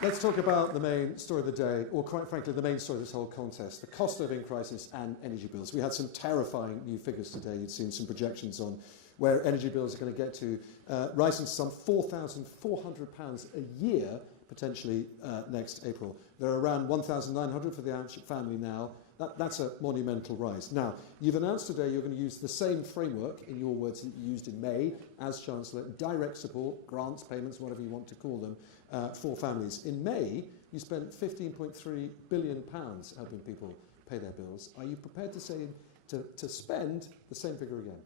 Let's talk about the main story of the day, or quite frankly, the main story of this whole contest, the cost of living crisis and energy bills. We had some terrifying new figures today. You'd seen some projections on where energy bills are going to get to, rising to some £4,400 a year, potentially next April. They're around £1,900 for the average family now. That's a monumental rise. Now, you've announced today you're going to use the same framework, in your words, that you used in May as Chancellor, direct support, grants, payments, whatever you want to call them, for families. In May, you spent £15.3 billion helping people pay their bills. Are you prepared to say to spend the same figure again?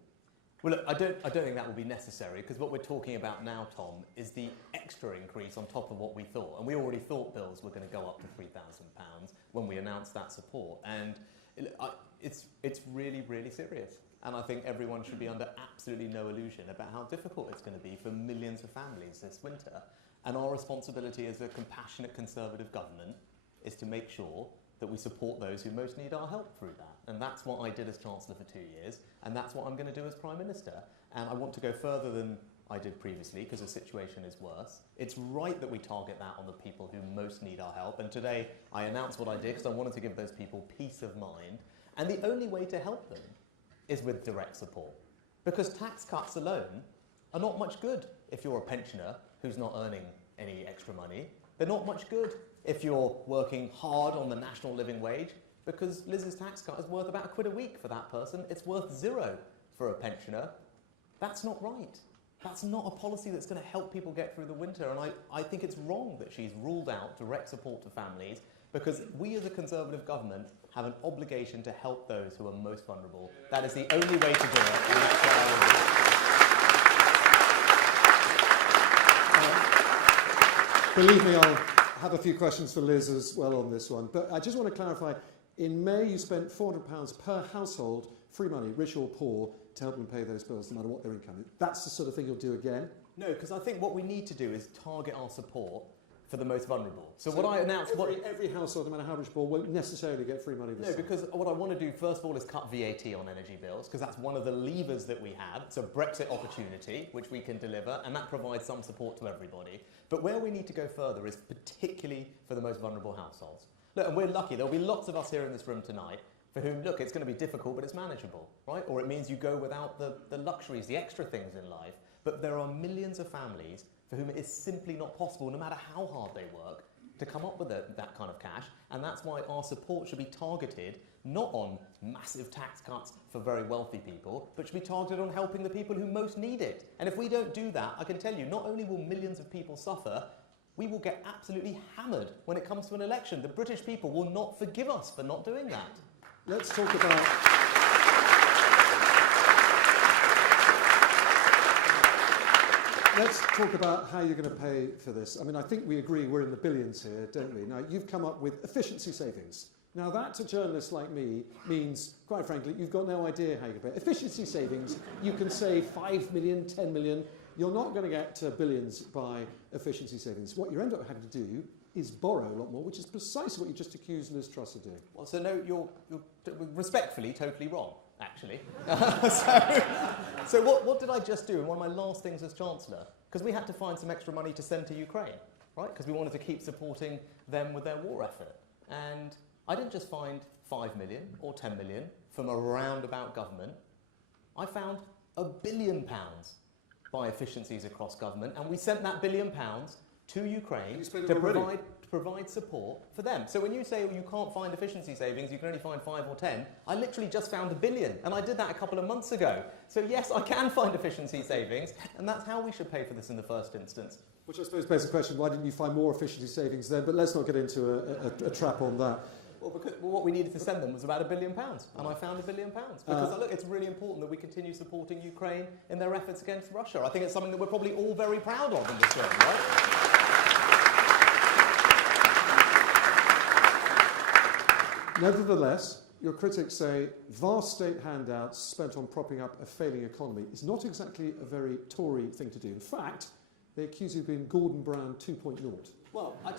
Well, look, I don't think that will be necessary, because what we're talking about now, Tom, is the extra increase on top of what we thought. And we already thought bills were going to go up to £3,000 when we announced that support. And it's really, really serious. And I think everyone should be under absolutely no illusion about how difficult it's going to be for millions of families this winter. And our responsibility as a compassionate Conservative government is to make sure that we support those who most need our help through that. And that's what I did as Chancellor for 2 years, and that's what I'm going to do as Prime Minister. And I want to go further than I did previously, because the situation is worse. It's right that we target that on the people who most need our help. And today, I announced what I did because I wanted to give those people peace of mind. And the only way to help them is with direct support. Because tax cuts alone are not much good if you're a pensioner who's not earning any extra money. They're not much good if you're working hard on the national living wage, because Liz's tax cut is worth about £1 a week for that person. It's worth £0 for a pensioner. That's not right. That's not a policy that's going to help people get through the winter. And I think it's wrong that she's ruled out direct support to families, because we as a Conservative government have an obligation to help those who are most vulnerable. That is the only way to do it. And that's what I will do. Believe me, I'll have a few questions for Liz as well on this one. But I just want to clarify, in May you spent £400 per household, free money, rich or poor, to help them pay those bills no matter what their income is. That's the sort of thing you'll do again? No, because I think what we need to do is target our support for the most vulnerable. So what I announced... Every household, no matter how rich or poor, won't necessarily get free money this No, time. because what I want to do, first of all, is cut VAT on energy bills, because that's one of the levers that we have. It's a Brexit opportunity, which we can deliver, and that provides some support to everybody. But where we need to go further is particularly for the most vulnerable households. Look, and we're lucky. There'll be lots of us here in this room tonight for whom, look, it's going to be difficult, but it's manageable, right? Or it means you go without the luxuries, the extra things in life. But there are millions of families for whom it is simply not possible, no matter how hard they work, to come up with that kind of cash. And that's why our support should be targeted not on massive tax cuts for very wealthy people, but should be targeted on helping the people who most need it. And if we don't do that, I can tell you, not only will millions of people suffer, we will get absolutely hammered when it comes to an election. The British people will not forgive us for not doing that. Let's talk about... Let's talk about how you're going to pay for this. I mean, I think we agree we're in the billions here, don't we? Now, you've come up with efficiency savings. Now, that to journalists like me means, quite frankly, you've got no idea how you can pay. Efficiency savings, you can save 5 million, 10 million. You're not going to get to billions by efficiency savings. What you end up having to do is borrow a lot more, which is precisely what you just accused Liz Truss of doing. Well, so no, you're respectfully totally wrong, actually. So what did I just do in one of my last things as Chancellor? Because we had to find some extra money to send to Ukraine, right? Because we wanted to keep supporting them with their war effort. And I didn't just find 5 million or 10 million from a roundabout government. I found £1 billion by efficiencies across government, and we sent that £1 billion to Ukraine to provide support for them. So when you say, well, you can't find efficiency savings, you can only find 5 or 10, I literally just found £1 billion, and I did that a couple of months ago. So yes, I can find efficiency savings, and that's how we should pay for this in the first instance. Which I suppose begs the question, why didn't you find more efficiency savings then? But let's not get into a trap on that. Well, because what we needed to send them was about £1 billion, and I found £1 billion. Because look, it's really important that we continue supporting Ukraine in their efforts against Russia. I think it's something that we're probably all very proud of in this room, right? Nevertheless, your critics say vast state handouts spent on propping up a failing economy is not exactly a very Tory thing to do. In fact, they accuse you of being Gordon Brown 2.0. Well, I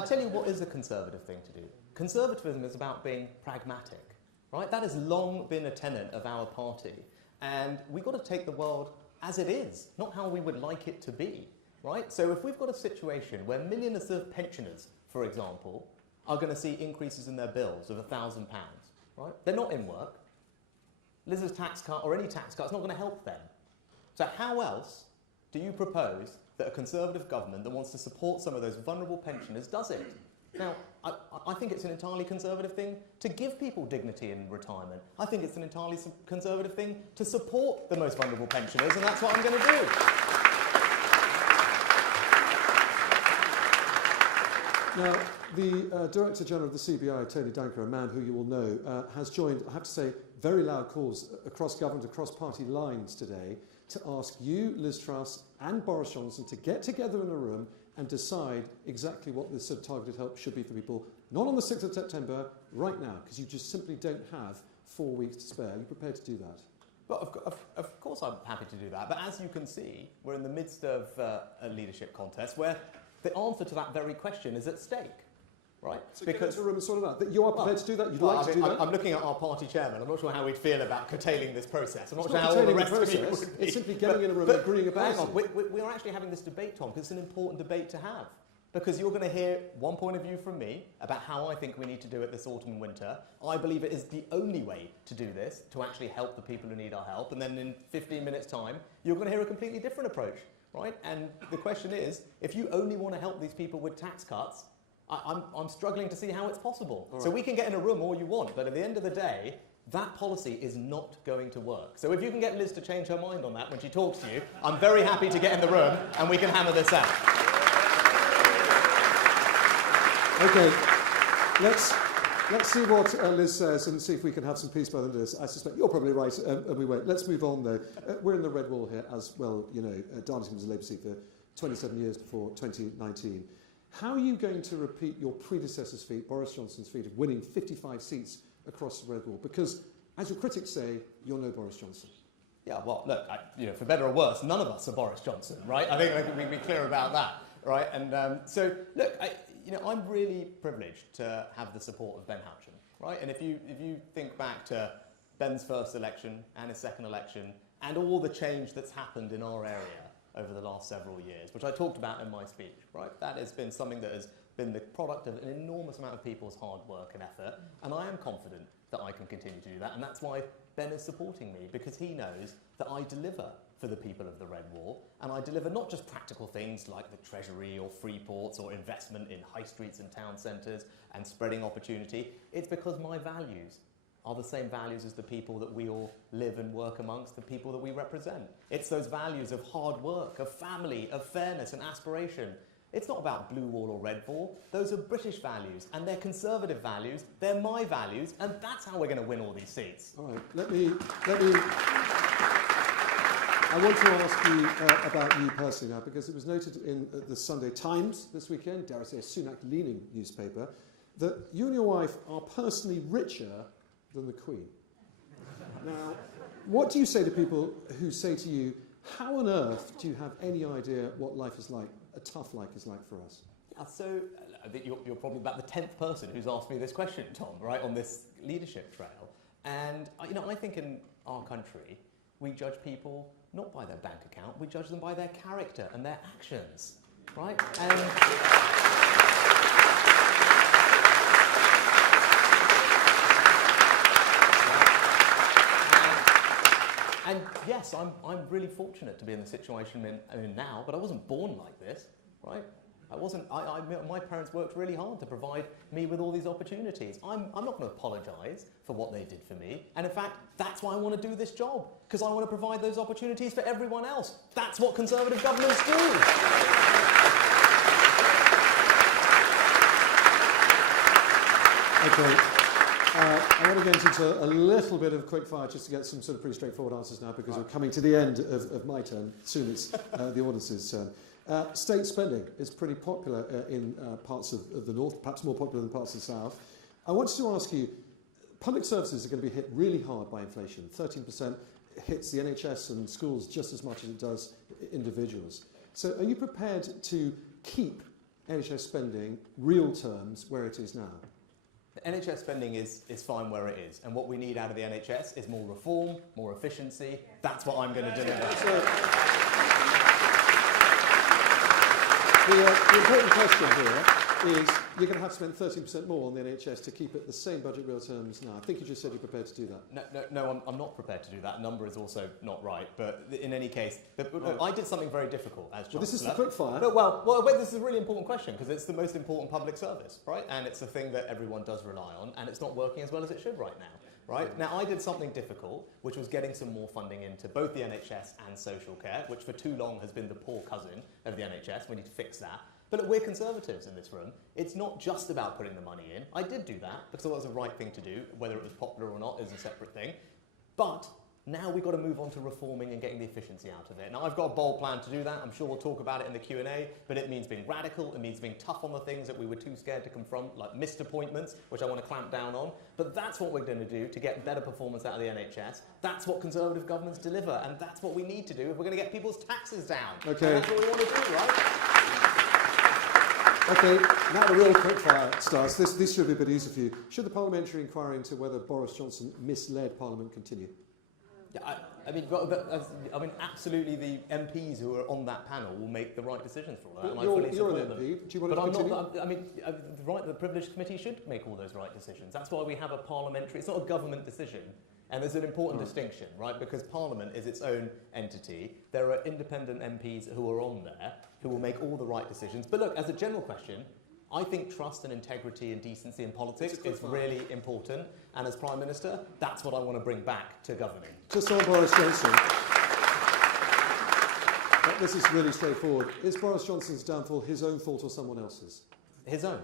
tell you what is a Conservative thing to do. Conservatism is about being pragmatic, right? That has long been a tenet of our party. And we've got to take the world as it is, not how we would like it to be, right? So if we've got a situation where millions of pensioners, for example, are going to see increases in their bills of £1,000, right? They're not in work. Liz's tax cut or any tax cut is not going to help them. So how else do you propose that a Conservative government that wants to support some of those vulnerable pensioners does it? Now, I think it's an entirely Conservative thing to give people dignity in retirement. I think it's an entirely Conservative thing to support the most vulnerable pensioners, and that's what I'm going to do. Now, the Director General of the CBI, Tony Danker, a man who you will know, has joined, I have to say, very loud calls across government, across party lines today to ask you, Liz Truss, and Boris Johnson to get together in a room and decide exactly what this sort of targeted help should be for people, not on the 6th of September, right now, because you just simply don't have 4 weeks to spare. Are you prepared to do that? Well, of course I'm happy to do that, but as you can see, we're in the midst of a leadership contest where the answer to that very question is at stake, right? So get into a room and sort it out. You are prepared to do that? You'd like to do that? I'm looking at our party chairman. I'm not sure how we'd feel about curtailing this process. I'm not It's sure not how all the curtailing rest the of you process. would be. It's simply getting in a room and agreeing about hang on, it. we are actually having this debate, Tom, because it's an important debate to have. Because you're going to hear one point of view from me about how I think we need to do it this autumn and winter. I believe it is the only way to do this, to actually help the people who need our help. And then in 15 minutes' time, you're going to hear a completely different approach, right? And the question is, if you only want to help these people with tax cuts, I'm struggling to see how it's possible. Right. So we can get in a room all you want, but at the end of the day, that policy is not going to work. So if you can get Liz to change her mind on that when she talks to you, I'm very happy to get in the room and we can hammer this out. Okay, let's see what Liz says and see if we can have some peace by the end of this. I suspect you're probably right, and we won't. Let's move on, though. We're in the red wall here as well. You know, Darlington was a Labour seat for 27 years before 2019. How are you going to repeat your predecessor's feat, Boris Johnson's feat, of winning 55 seats across the red wall? Because, as your critics say, you're no Boris Johnson. Yeah, well, look, for better or worse, none of us are Boris Johnson, right? I think we can be clear about that, right? And so, look, I'm really privileged to have the support of Ben Houchen, right? And if you think back to Ben's first election and his second election and all the change that's happened in our area over the last several years, which I talked about in my speech, right? That has been something that has been the product of an enormous amount of people's hard work and effort, and I am confident that I can continue to do that, and that's why Ben is supporting me, because he knows that I deliver for the people of the Red Wall, and I deliver not just practical things like the Treasury or free ports or investment in high streets and town centres and spreading opportunity. It's because my values are the same values as the people that we all live and work amongst, the people that we represent. It's those values of hard work, of family, of fairness and aspiration. It's not about blue wall or red wall. Those are British values, and they're conservative values. They're my values, and that's how we're going to win all these seats. All right, let me. I want to ask you about you personally now, because it was noted in the Sunday Times this weekend, dare I say a Sunak-leaning newspaper, that you and your wife are personally richer than the Queen. Now, what do you say to people who say to you, how on earth do you have any idea what life is like, a tough life is like for us? So I think you're probably about the 10th person who's asked me this question, Tom, right, on this leadership trail. And I think in our country, we judge people not by their bank account, we judge them by their character and their actions, right? And yes, I'm really fortunate to be in the situation I'm in now, but I wasn't born like this, right? My parents worked really hard to provide me with all these opportunities. I'm not going to apologise for what they did for me. And in fact, that's why I want to do this job, because I want to provide those opportunities for everyone else. That's what Conservative governments do. Okay. I want to get into a little bit of quick fire just to get some sort of pretty straightforward answers now, because we're coming to the end of my turn. Soon it's the audience's turn. State spending is pretty popular in parts of the north, perhaps more popular than parts of the south. I wanted to ask you, public services are going to be hit really hard by inflation. 13% hits the NHS and schools just as much as it does individuals. So are you prepared to keep NHS spending, real terms, where it is now? The NHS spending is fine where it is, and what we need out of the NHS is more reform, more efficiency. That's what I'm going to deliver. The important question here is you're going to have to spend 13% more on the NHS to keep it the same budget real terms now. I think you just said you're prepared to do that. No, I'm not prepared to do that. Number is also not right. But in any case, I did something very difficult as Chancellor. Well, this is the quick fire. Well, this is a really important question, because it's the most important public service, right? And it's the thing that everyone does rely on, and it's not working as well as it should right now. Right? Now, I did something difficult, which was getting some more funding into both the NHS and social care, which for too long has been the poor cousin of the NHS. We need to fix that. But we're Conservatives in this room. It's not just about putting the money in. I did do that because it was the right thing to do. Whether it was popular or not is a separate thing. But Now we've got to move on to reforming and getting the efficiency out of it. Now, I've got a bold plan to do that. I'm sure we'll talk about it in the Q&A, but it means being radical. It means being tough on the things that we were too scared to confront, like missed appointments, which I want to clamp down on. But that's what we're going to do to get better performance out of the NHS. That's what Conservative governments deliver, and that's what we need to do if we're going to get people's taxes down. Okay. And that's what we want to do, right? Okay, now the real quickfire starts. This should be a bit easier for you. Should the parliamentary inquiry into whether Boris Johnson misled Parliament continue? Yeah, I mean, absolutely. The MPs who are on that panel will make the right decisions for all that, and I fully support them. You're an MP. Do you want but to continue? I mean, the privileged committee should make all those right decisions. That's why we have a parliamentary. It's not a government decision, and there's an important distinction, right? Because Parliament is its own entity. There are independent MPs who are on there who will make all the right decisions. But look, as a general question, I think trust and integrity and decency in politics is really important. And as Prime Minister, that's what I want to bring back to governing. Just on Boris Johnson. This is really straightforward. Is Boris Johnson's downfall his own fault or someone else's? His own.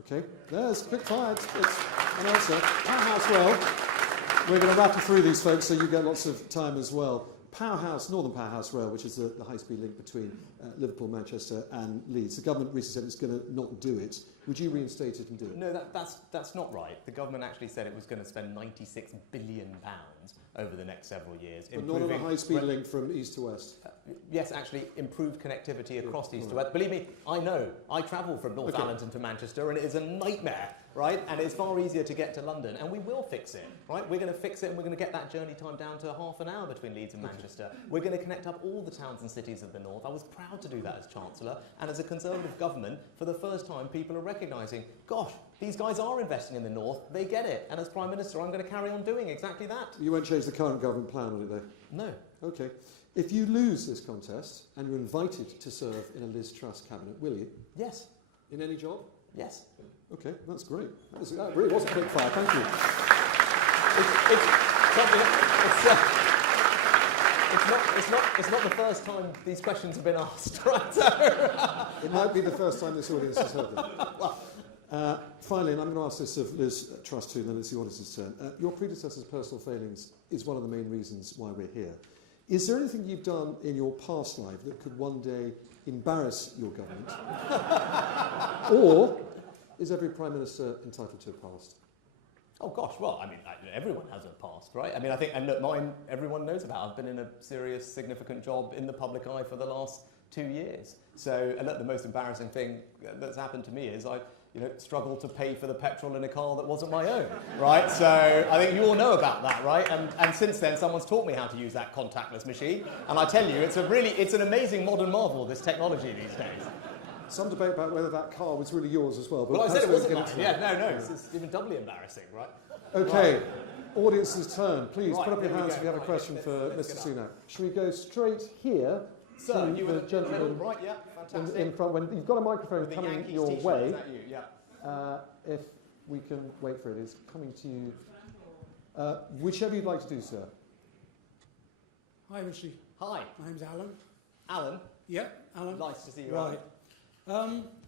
Okay. There's quick fire. It's an answer. Powerhouse well. We're going to rattle through these, folks, so you get lots of time as well. Powerhouse, Northern Powerhouse Rail, which is the high-speed link between Liverpool, Manchester and Leeds. The government recently said it's going to not do it. Would you reinstate it and do it? No, that's not right. The government actually said it was going to spend £96 billion over the next several years. But not on a high-speed link from east to west? Yes, actually, improved connectivity across east to west. Believe me, I know. I travel from North Darlington to Manchester, and it is a nightmare, right? And it's far easier to get to London, and we will fix it, right? We're going to fix it, and we're going to get that journey time down to half an hour between Leeds and Manchester. We're going to connect up all the towns and cities of the north. I was proud to do that as Chancellor, and as a Conservative government, for the first time, people are recognising, gosh, these guys are investing in the north, they get it. And as Prime Minister, I'm going to carry on doing exactly that. You won't change the current government plan, will you, though? No. Okay. If you lose this contest and you're invited to serve in a Liz Truss cabinet, will you? Yes. In any job? Yes. Okay, that's great. That really was a quick fire. Thank you. It's not the first time these questions have been asked, right? It might be the first time this audience has heard them. Finally, and I'm going to ask this of Liz Truss too, and then it's the audience's turn. Your predecessor's personal failings is one of the main reasons why we're here. Is there anything you've done in your past life that could one day embarrass your government? Or is every Prime Minister entitled to a past? Oh gosh, well, I mean, everyone has a past, right? I mean, I think, and look, mine, everyone knows about. I've been in a serious, significant job in the public eye for the last 2 years. So, and look, the most embarrassing thing that's happened to me is I struggled to pay for the petrol in a car that wasn't my own, right? So I think you all know about that, right? And since then, someone's taught me how to use that contactless machine. And I tell you, it's an amazing modern marvel, this technology these days. Some debate about whether that car was really yours as well. But well, I said it wasn't mine. Yeah, no, it's even doubly embarrassing, right? Okay, right. Audience's turn. Please right, put up your hands if you have a question for Mr. Sunak. Should we go straight here? Sir, you the gentleman right, yeah, fantastic. In front, when you've got a microphone coming your way. Is that you? Yeah. If we can wait for it, it's coming to you. Whichever you'd like to do, sir. Hi, Rishi. Hi. My name's Alan. Alan? Yeah, Alan. Nice to see you. Right.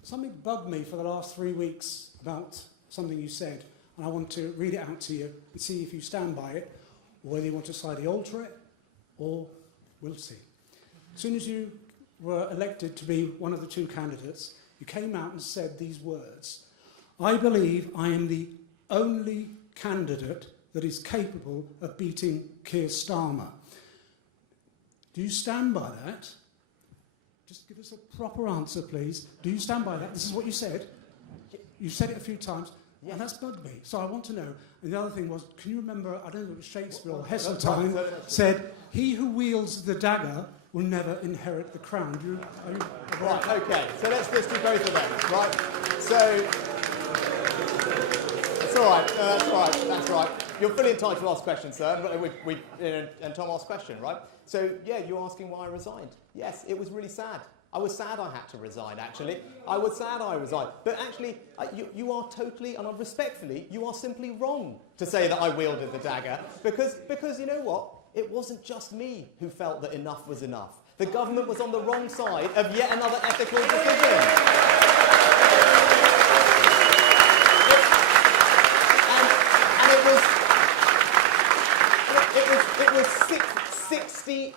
Something bugged me for the last 3 weeks about something you said, and I want to read it out to you and see if you stand by it, or whether you want to slightly alter it, or we'll see. As soon as you were elected to be one of the two candidates, you came out and said these words: "I believe I am the only candidate that is capable of beating Keir Starmer." Do you stand by that? Just give us a proper answer, please. Do you stand by that? This is what you said. You said it a few times, and that's bugged me. So I want to know. And the other thing was, can you remember, I don't know if it was Shakespeare or Heseltine, said, "He who wields the dagger will never inherit the crown." Right, okay. So let's do both of them, right? So, it's all right. That's right. You're fully entitled to ask questions, sir. And Tom asked a question, right? So, yeah, you're asking why I resigned. Yes, it was really sad. I was sad I had to resign, actually. I was sad I resigned. But actually, you are totally, and respectfully, you are simply wrong to say that I wielded the dagger. Because you know what? It wasn't just me who felt that enough was enough. The government was on the wrong side of yet another ethical decision. It was 60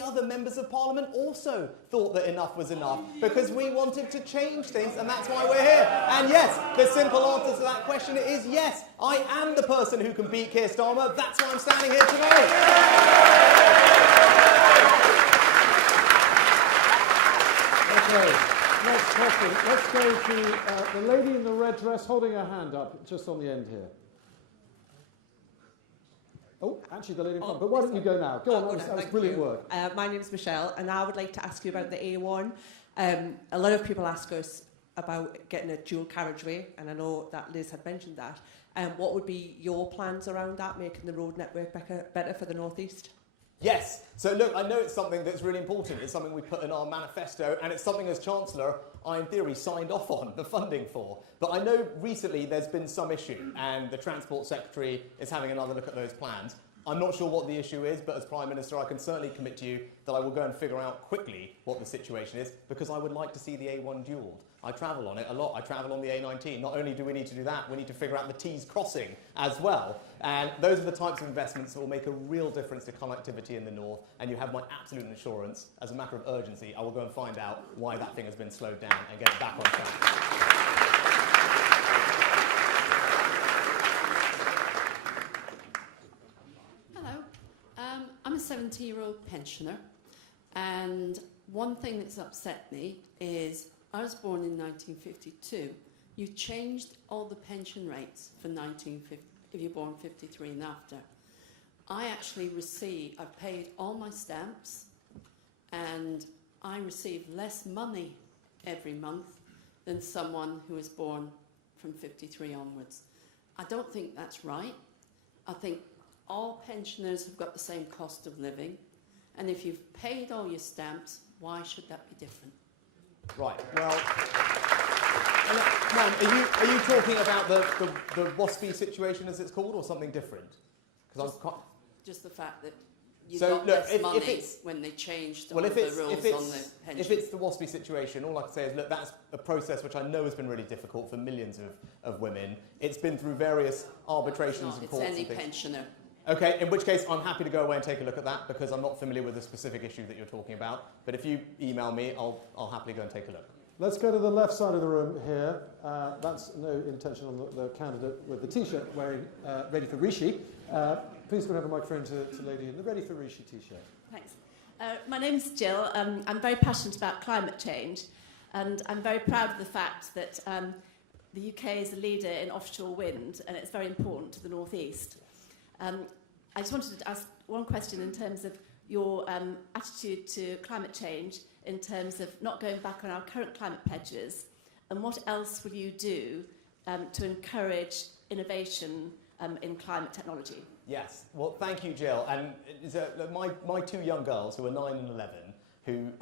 other members of Parliament also thought that enough was enough because we wanted to change things, and that's why we're here. And yes, the simple answer to that question is yes, I am the person who can beat Keir Starmer. That's why I'm standing here today. Okay, next question. Let's go to the lady in the red dress holding her hand up just on the end here. Oh, actually, the lady in front. But why don't you go now? Go on, that was brilliant work. My name is Michelle, and I would like to ask you about the A1. A lot of people ask us about getting a dual carriageway, and I know that Liz had mentioned that. What would be your plans around that, making the road network better for the North East? Yes. So look, I know it's something that's really important. It's something we put in our manifesto, and it's something as Chancellor I, in theory, signed off on the funding for. But I know recently there's been some issue, and the Transport Secretary is having another look at those plans. I'm not sure what the issue is, but as Prime Minister, I can certainly commit to you that I will go and figure out quickly what the situation is, because I would like to see the A1 dualled. I travel on it a lot. I travel on the A19. Not only do we need to do that, we need to figure out the Tees crossing as well. And those are the types of investments that will make a real difference to connectivity in the north. And you have my absolute assurance, as a matter of urgency, I will go and find out why that thing has been slowed down and get it back on track. I'm a 70-year-old pensioner, and one thing that's upset me is I was born in 1952. You changed all the pension rates for 1950 if you're born 53 and after. I actually I've paid all my stamps, and I receive less money every month than someone who was born from 53 onwards. I don't think that's right. I think all pensioners have got the same cost of living, and if you've paid all your stamps, why should that be different? Right, well, ma'am, are you talking about the WASPy situation, as it's called, or something different? Just the fact that you So, got look, less money when they changed all the rules on the pension. If it's the WASPy situation, all I can say is, look, that's a process which I know has been really difficult for millions of women. It's been through various arbitrations and courts. It's any and pensioner. Okay, in which case I'm happy to go away and take a look at that, because I'm not familiar with the specific issue that you're talking about. But if you email me, I'll happily go and take a look. Let's go to the left side of the room here. That's no intention on the candidate with the T-shirt wearing Ready for Rishi. Please go and have a microphone to the lady in the Ready for Rishi T-shirt. Thanks. My name's Jill. I'm very passionate about climate change, and I'm very proud of the fact that the UK is a leader in offshore wind, and it's very important to the North East. I just wanted to ask one question in terms of your attitude to climate change, in terms of not going back on our current climate pledges, and what else will you do to encourage innovation in climate technology? Yes, well, thank you, Jill. And my two young girls, who are 9 and 11, who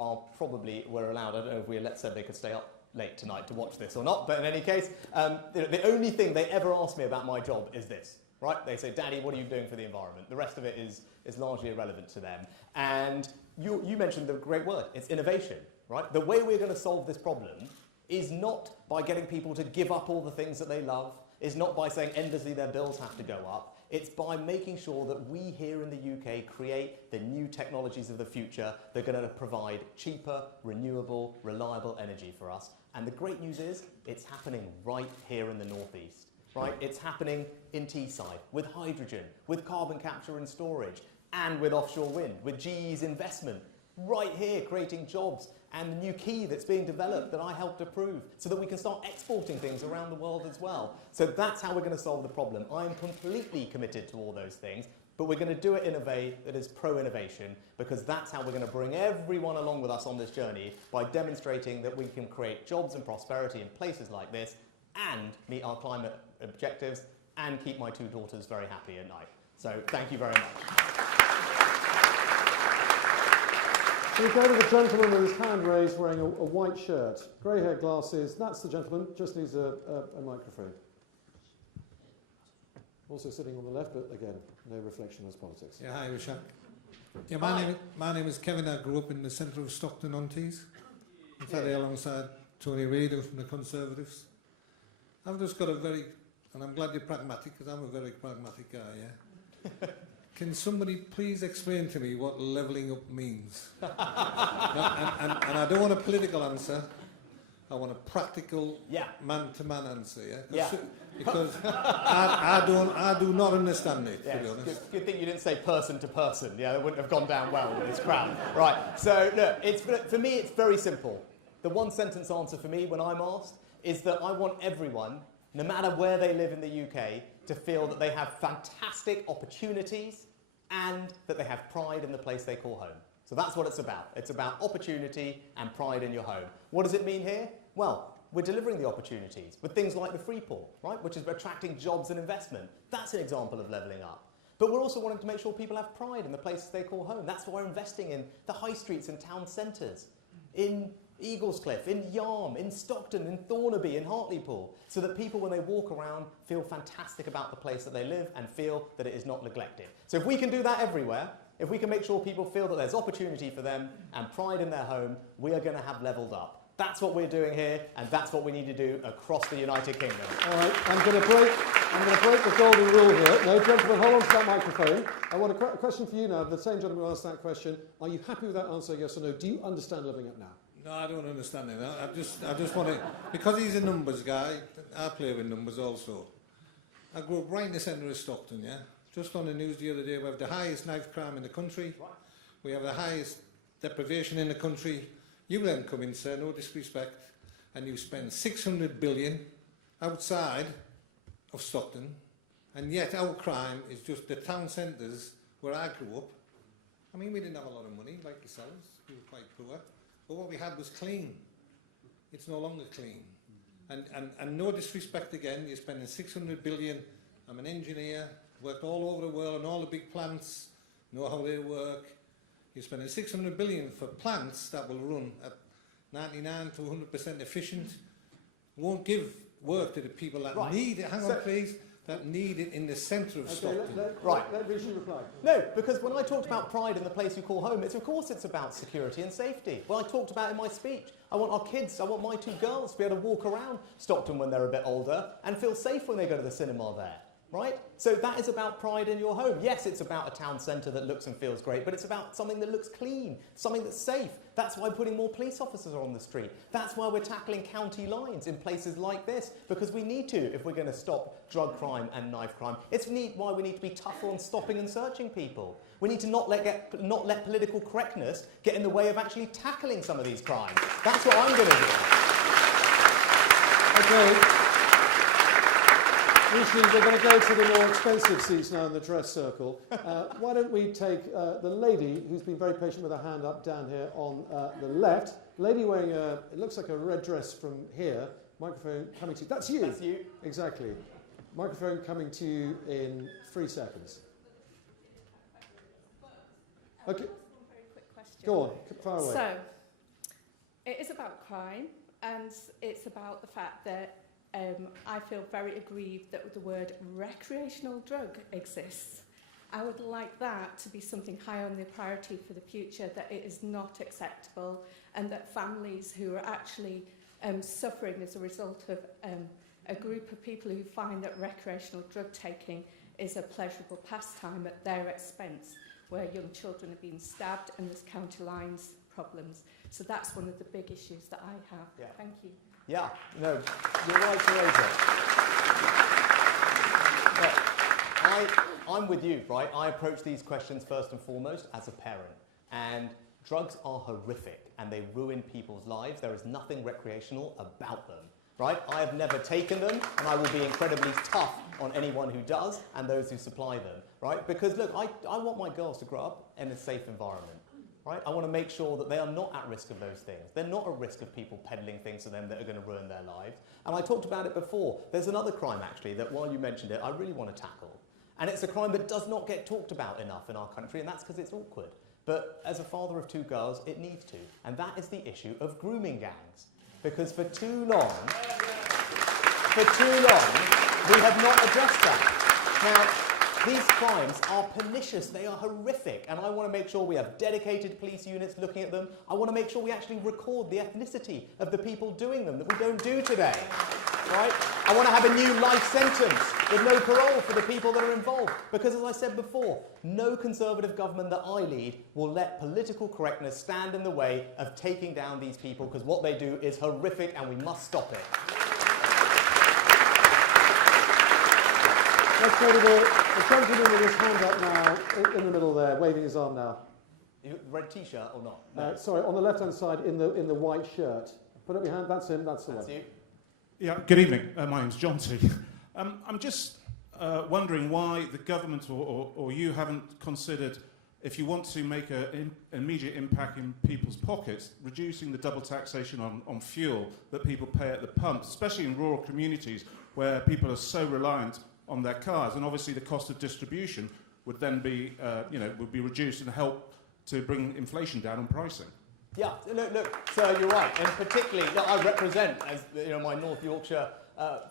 were allowed, I don't know if said they could stay up late tonight to watch this or not, but in any case, the only thing they ever ask me about my job is this. Right? They say, Daddy, what are you doing for the environment? The rest of it is largely irrelevant to them. And you mentioned the great word, it's innovation. Right? The way we're going to solve this problem is not by getting people to give up all the things that they love, is not by saying endlessly their bills have to go up. It's by making sure that we here in the UK create the new technologies of the future that are going to provide cheaper, renewable, reliable energy for us. And the great news is, it's happening right here in the North East. Right? It's happening in Teesside, with hydrogen, with carbon capture and storage, and with offshore wind, with GE's investment, right here creating jobs, and the new key that's being developed that I helped approve, so that we can start exporting things around the world as well. So that's how we're going to solve the problem. I am completely committed to all those things, but we're going to do it in a way that is pro-innovation, because that's how we're going to bring everyone along with us on this journey, by demonstrating that we can create jobs and prosperity in places like this, and meet our climate objectives, and keep my two daughters very happy at night. So thank you very much. So we go to the gentleman with his hand raised wearing a white shirt, grey-haired glasses. That's the gentleman, just needs a microphone. Also sitting on the left, but again, no reflection as politics. Yeah, hi, Risha. Yeah, my name is Kevin. I grew up in the centre of Stockton-on-Tees, very alongside Tory Radio from the Conservatives. I've just got and I'm glad you're pragmatic, because I'm a very pragmatic guy, yeah? Can somebody please explain to me what levelling up means? And I don't want a political answer. I want a practical, man-to-man answer. Because I do not understand it. To be honest. Good thing you didn't say person to person. Yeah, that wouldn't have gone down well with this crowd. Right. So look, for me, it's very simple. The one-sentence answer for me when I'm asked is that I want everyone, no matter where they live in the UK, to feel that they have fantastic opportunities and that they have pride in the place they call home. So that's what it's about. It's about opportunity and pride in your home. What does it mean here? Well, we're delivering the opportunities with things like the free pool, right, which is attracting jobs and investment. That's an example of levelling up. But we're also wanting to make sure people have pride in the places they call home. That's why we're investing in the high streets and town centres, in Eaglescliffe, in Yarm, in Stockton, in Thornaby, in Hartlepool, so that people, when they walk around, feel fantastic about the place that they live and feel that it is not neglected. So if we can do that everywhere, if we can make sure people feel that there's opportunity for them and pride in their home, we are going to have levelled up. That's what we're doing here, and that's what we need to do across the United Kingdom. All right, I'm going to break the golden rule here. No, gentlemen, hold on to that microphone. I want a question for you now. The same gentleman who asked that question. Are you happy with that answer, yes or no? Do you understand levelling up now? No, I don't understand it. I just want to, because he's a numbers guy, I play with numbers also. I grew up right in the centre of Stockton, yeah? Just on the news the other day, we have the highest knife crime in the country. Right. We have the highest deprivation in the country. You then come in, sir, no disrespect, and you spend 600 billion outside of Stockton, and yet our crime is just the town centres where I grew up. I mean, we didn't have a lot of money, like yourselves. We were quite poor. But what we had was clean. It's no longer clean. And no disrespect again, you're spending 600 billion. I'm an engineer, worked all over the world on all the big plants, know how they work. You're spending 600 billion for plants that will run at 99 to 100% efficient. Won't give work to the people that need it. Hang on, please. That need it in the centre of Stockton. Let Rishi reply. No, because when I talked about pride in the place you call home, of course it's about security and safety. Well, I talked about in my speech, I want our kids, I want my two girls to be able to walk around Stockton when they're a bit older and feel safe when they go to the cinema there. Right? So that is about pride in your home. Yes, it's about a town centre that looks and feels great, but it's about something that looks clean, something that's safe. That's why we're putting more police officers on the street. That's why we're tackling county lines in places like this, because we need to if we're going to stop drug crime and knife crime. It's why we need to be tougher on stopping and searching people. We need to not let political correctness get in the way of actually tackling some of these crimes. That's what I'm going to do. Okay. Rishi, we're going to go to the more expensive seats now in the dress circle. Why don't we take the lady who's been very patient with her hand up down here on the left. Lady wearing it looks like a red dress from here. Microphone coming to you. That's you. That's you. Exactly. Microphone coming to you in 3 seconds. Okay. Go on, far away. So, it is about crime, and it's about the fact that I feel very aggrieved that the word recreational drug exists. I would like that to be something high on the priority for the future, that it is not acceptable, and that families who are actually suffering as a result of a group of people who find that recreational drug taking is a pleasurable pastime at their expense, where young children are being stabbed and there's county lines problems. So that's one of the big issues that I have. Yeah. Thank you. Yeah, no, you're right to raise it. I'm with you, right? I approach these questions first and foremost as a parent. And drugs are horrific and they ruin people's lives. There is nothing recreational about them, right? I have never taken them, and I will be incredibly tough on anyone who does and those who supply them, right? Because look, I want my girls to grow up in a safe environment. Right? I want to make sure that they are not at risk of those things. They're not at risk of people peddling things to them that are going to ruin their lives. And I talked about it before. There's another crime, actually, that while you mentioned it, I really want to tackle. And it's a crime that does not get talked about enough in our country, and that's because it's awkward. But as a father of 2 girls, it needs to. And that is the issue of grooming gangs. Because for too long, we have not addressed that. Now, these crimes are pernicious, they are horrific, and I want to make sure we have dedicated police units looking at them. I want to make sure we actually record the ethnicity of the people doing them that we don't do today. right? I want to have a new life sentence with no parole for the people that are involved. Because as I said before, no Conservative government that I lead will let political correctness stand in the way of taking down these people, because what they do is horrific and we must stop it. Let's go to the gentleman with his hand up now, in the middle there, waving his arm now. Red T-shirt or not? No. Sorry, on the left-hand side in the white shirt. Put up your hand, that's him, that's the one. You. Yeah, good evening. My name's John T. I'm just wondering why the government or you haven't considered, if you want to make an immediate impact in people's pockets, reducing the double taxation on fuel that people pay at the pumps, especially in rural communities where people are so reliant on their cars, and obviously the cost of distribution would then be, would be reduced and help to bring inflation down on pricing. Yeah, look, sir, you're right, and particularly, look, I represent, as my North Yorkshire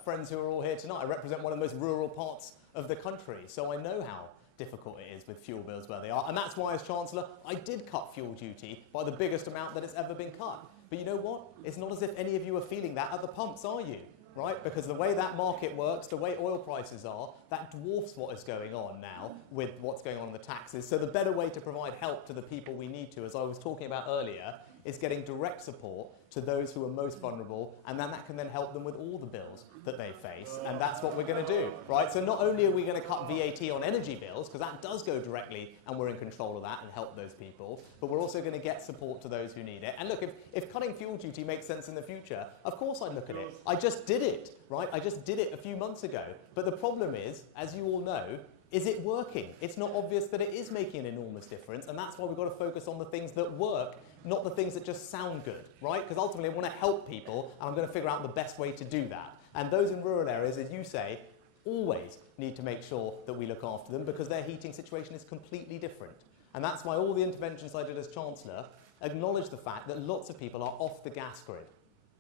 friends who are all here tonight, I represent one of the most rural parts of the country, so I know how difficult it is with fuel bills where they are, and that's why, as Chancellor, I did cut fuel duty by the biggest amount that it's ever been cut. But you know what? It's not as if any of you are feeling that at the pumps, are you? Right? Because the way that market works, the way oil prices are, that dwarfs what is going on now with what's going on in the taxes. So the better way to provide help to the people we need to, as I was talking about earlier, is getting direct support to those who are most vulnerable, and then that can then help them with all the bills that they face, and that's what we're going to do, right? So not only are we going to cut VAT on energy bills, because that does go directly, and we're in control of that and help those people, but we're also going to get support to those who need it. And look, if cutting fuel duty makes sense in the future, of course I'd look at it. I just did it, right? I just did it a few months ago. But the problem is, as you all know, is it working? It's not obvious that it is making an enormous difference, and that's why we've got to focus on the things that work, not the things that just sound good, right? Because ultimately I want to help people, and I'm going to figure out the best way to do that. And those in rural areas, as you say, always need to make sure that we look after them, because their heating situation is completely different. And that's why all the interventions I did as Chancellor acknowledge the fact that lots of people are off the gas grid,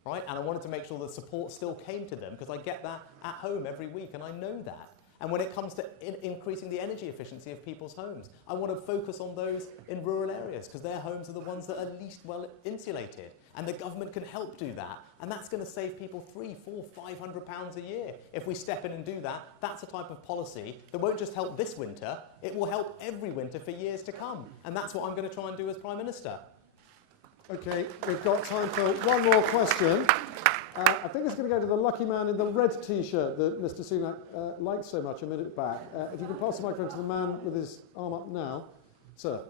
right? And I wanted to make sure that support still came to them, because I get that at home every week, and I know that. And when it comes to increasing the energy efficiency of people's homes, I want to focus on those in rural areas, because their homes are the ones that are least well insulated. And the government can help do that. And that's going to save people £300, £400, £500 a year. If we step in and do that, that's a type of policy that won't just help this winter, it will help every winter for years to come. And that's what I'm going to try and do as Prime Minister. OK, we've got time for one more question. I think it's going to go to the lucky man in the red T-shirt that Mr Sunak liked so much a minute back. If you can pass the microphone to the man with his arm up now. Sir.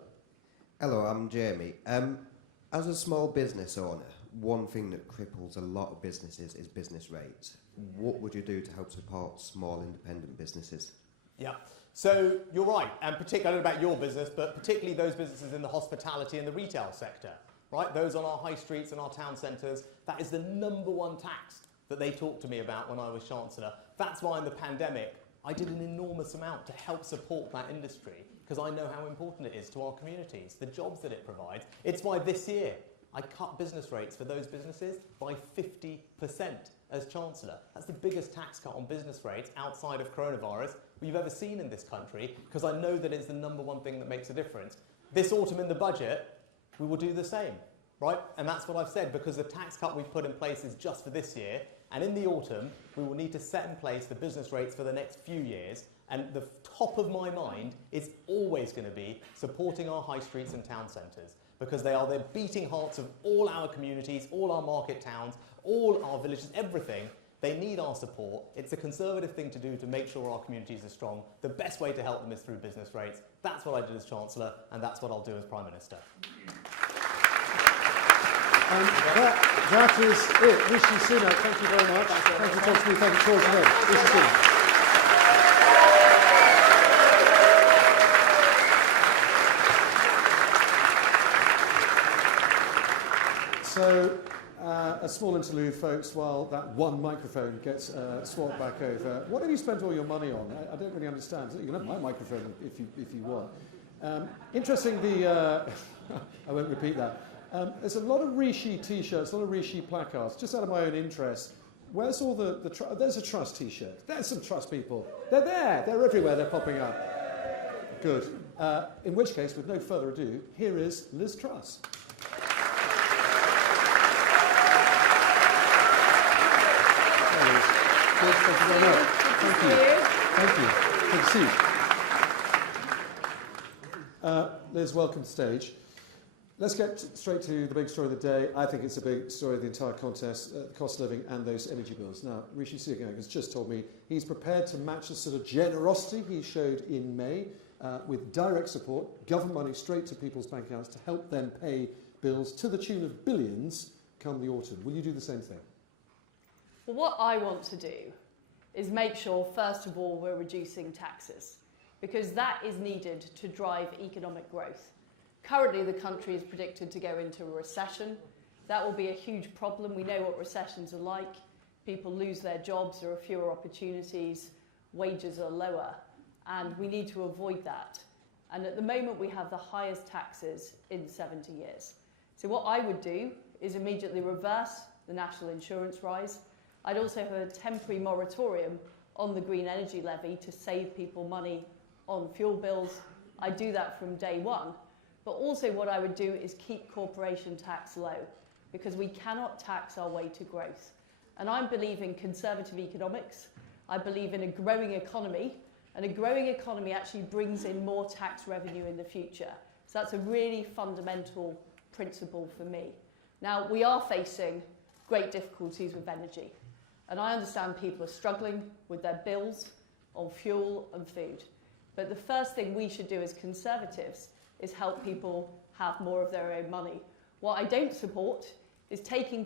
Hello, I'm Jamie. As a small business owner, one thing that cripples a lot of businesses is business rates. What would you do to help support small independent businesses? Yeah. So you're right, and particularly, I don't know about your business, but particularly those businesses in the hospitality and the retail sector. Right, those on our high streets and our town centres, that is the #1 tax that they talked to me about when I was Chancellor. That's why in the pandemic, I did an enormous amount to help support that industry, because I know how important it is to our communities, the jobs that it provides. It's why this year, I cut business rates for those businesses by 50% as Chancellor. That's the biggest tax cut on business rates outside of coronavirus we've ever seen in this country, because I know that it's the #1 thing that makes a difference. This autumn in the budget, we will do the same, right? And that's what I've said, because the tax cut we've put in place is just for this year, and in the autumn, we will need to set in place the business rates for the next few years, and the top of my mind is always going to be supporting our high streets and town centres, because they are the beating hearts of all our communities, all our market towns, all our villages, everything. They need our support. It's a Conservative thing to do to make sure our communities are strong. The best way to help them is through business rates. That's what I did as Chancellor, and that's what I'll do as Prime Minister. And that is it. Rishi Sunak, thank you very much. Thank you, Tom Smith. Thank you, Tory. Rishi Sunak. So, a small interlude, folks, while that one microphone gets swapped back over. What have you spent all your money on? I don't really understand. You can have my microphone if you want. Interesting, I won't repeat that. There's a lot of Rishi T-shirts, a lot of Rishi placards. Just out of my own interest, where's all there's a Truss T-shirt. There's some Truss people. They're there. They're everywhere. They're popping up. Good. In which case, with no further ado, here is Liz Truss. There it is. Good. Thank you very much. Thank you. Thank you. Good to see you. Liz, welcome to stage. Let's get straight to the big story of the day. I think it's a big story of the entire contest, the cost of living and those energy bills. Now, Rishi Sunak has just told me he's prepared to match the sort of generosity he showed in May with direct support, government money straight to people's bank accounts to help them pay bills to the tune of billions come the autumn. Will you do the same thing? Well, what I want to do is make sure, first of all, we're reducing taxes, because that is needed to drive economic growth. Currently, the country is predicted to go into a recession. That will be a huge problem. We know what recessions are like. People lose their jobs, there are fewer opportunities, wages are lower, and we need to avoid that. And at the moment, we have the highest taxes in 70 years. So what I would do is immediately reverse the national insurance rise. I'd also have a temporary moratorium on the green energy levy to save people money on fuel bills. I'd do that from day one. But also what I would do is keep corporation tax low, because we cannot tax our way to growth. And I believe in conservative economics. I believe in a growing economy, and a growing economy actually brings in more tax revenue in the future. So that's a really fundamental principle for me. Now, we are facing great difficulties with energy, and I understand people are struggling with their bills on fuel and food. But the first thing we should do as Conservatives is help people have more of their own money. What I don't support is taking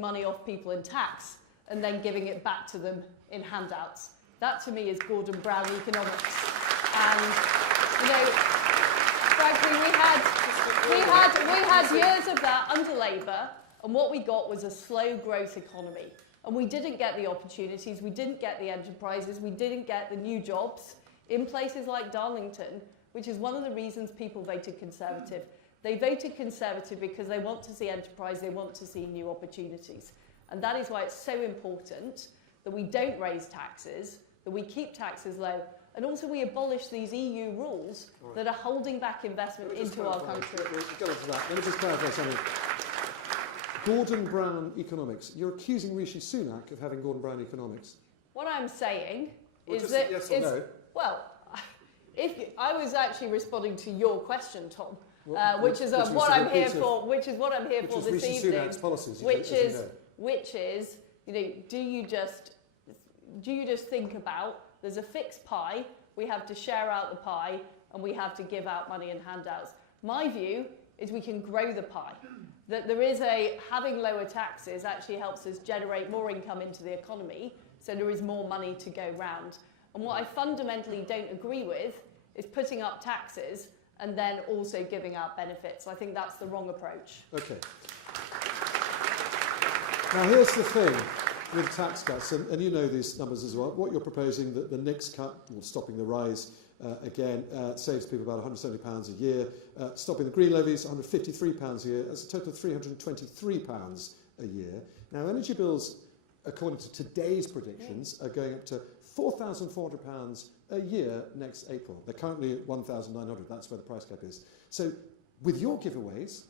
money off people in tax and then giving it back to them in handouts. That to me is Gordon Brown economics. And, you know, frankly, we had years of that under Labour, and what we got was a slow growth economy. And we didn't get the opportunities, we didn't get the enterprises, we didn't get the new jobs in places like Darlington, which is one of the reasons people voted Conservative. They voted Conservative because they want to see enterprise, they want to see new opportunities. And that is why it's so important that we don't raise taxes, that we keep taxes low, and also we abolish these EU rules that are holding back investment into our country. We'll go on to that. Let me just clarify something. Gordon Brown economics. You're accusing Rishi Sunak of having Gordon Brown economics. What I'm saying Well, is that... yes or no? Well, I was actually responding to your question, Tom, which is was what a I'm here repeat of- for. Which is what I'm here for this Rishi evening. Sunak's policies, which as you is, you know, do you just think about there's a fixed pie, we have to share out the pie, and we have to give out money in handouts. My view is we can grow the pie. That there is having lower taxes actually helps us generate more income into the economy, so there is more money to go round. And what I fundamentally don't agree with is putting up taxes and then also giving out benefits. I think that's the wrong approach. Okay. Now here's the thing with tax cuts, and you know these numbers as well. What you're proposing, that the next cut, or stopping the rise again, saves people about £170 a year. Stopping the green levies, £153 a year. That's a total of £323 a year. Now energy bills, according to today's predictions, are going up to £4,400 a year next April. They're currently at £1,900. That's where the price cap is. So with your giveaways,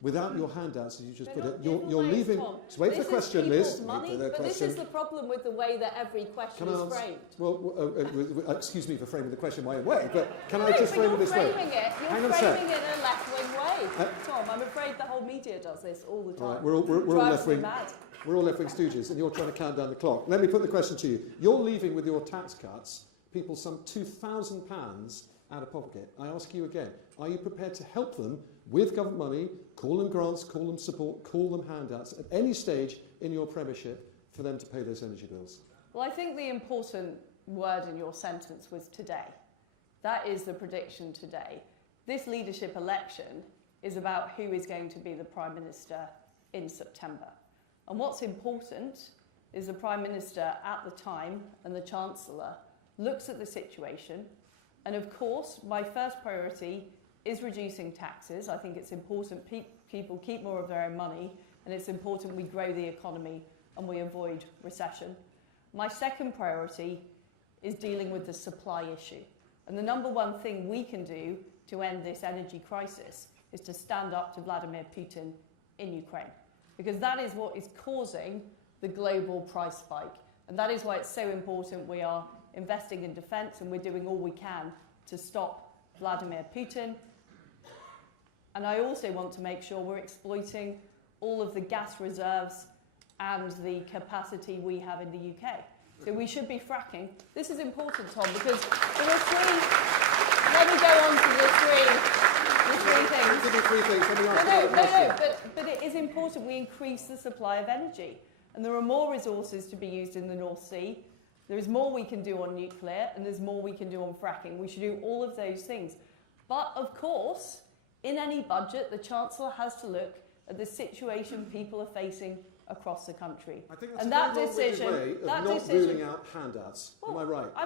without your handouts, as you just put it, you're leaving... Tom. So wait for the question, Liz. Money, but this is the problem with the way that every question is framed. Well, excuse me for framing the question my own way, but can I just frame it this way? You're framing it in a left-wing way, Tom. I'm afraid the whole media does this all the time. Right, we're all left-wing. We're all left-wing stooges, and you're trying to count down the clock. Let me put the question to you. You're leaving with your tax cuts people some £2,000 out of pocket. I ask you again, are you prepared to help them with government money, call them grants, call them support, call them handouts, at any stage in your premiership for them to pay those energy bills? Well, I think the important word in your sentence was today. That is the prediction today. This leadership election is about who is going to be the Prime Minister in September. And what's important is the Prime Minister at the time and the Chancellor looks at the situation. And of course, my first priority is reducing taxes. I think it's important people keep more of their own money, and it's important we grow the economy and we avoid recession. My second priority is dealing with the supply issue. And the number one thing we can do to end this energy crisis is to stand up to Vladimir Putin in Ukraine, because that is what is causing the global price spike. And that is why it's so important we are investing in defence and we're doing all we can to stop Vladimir Putin. And I also want to make sure we're exploiting all of the gas reserves and the capacity we have in the UK. So we should be fracking. This is important, Tom, because there are three... Let me go on to the three things. Give me three things. Let me ask you. But it is important we increase the supply of energy. And there are more resources to be used in the North Sea. There is more we can do on nuclear, and there's more we can do on fracking. We should do all of those things. But, of course, in any budget, the Chancellor has to look at the situation people are facing across the country. I think that's and a that very decision, long-winded way of that not decision, ruling out handouts. Am I right? I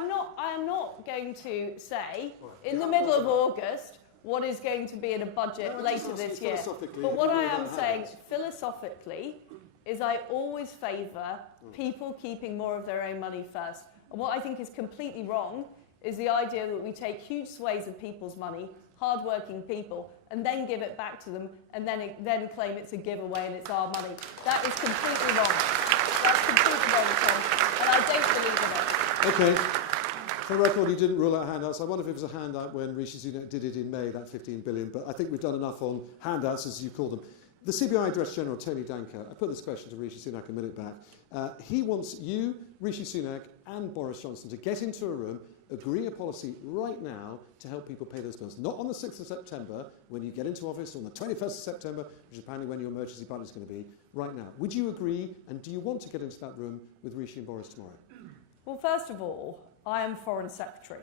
am not going to say in the middle of August what is going to be in a budget later this year. But what I am saying philosophically is I always favour people keeping more of their own money first. And what I think is completely wrong is the idea that we take huge swathes of people's money, hard-working people, and then give it back to them, and then claim it's a giveaway and it's our money. That is completely wrong. That's completely wrong, Tom, and I don't believe in it. Okay. For the record, you didn't rule out handouts. I wonder if it was a handout when Rishi Sunak did it in May, that 15 billion, but I think we've done enough on handouts, as you call them. The CBI Director General, Tony Danker, I put this question to Rishi Sunak a minute back. He wants you, Rishi Sunak, and Boris Johnson to get into a room, agree a policy right now to help people pay those bills. Not on the 6th of September, when you get into office, or on the 21st of September, which is apparently when your emergency budget is going to be, right now. Would you agree, and do you want to get into that room with Rishi and Boris tomorrow? Well, first of all, I am Foreign Secretary,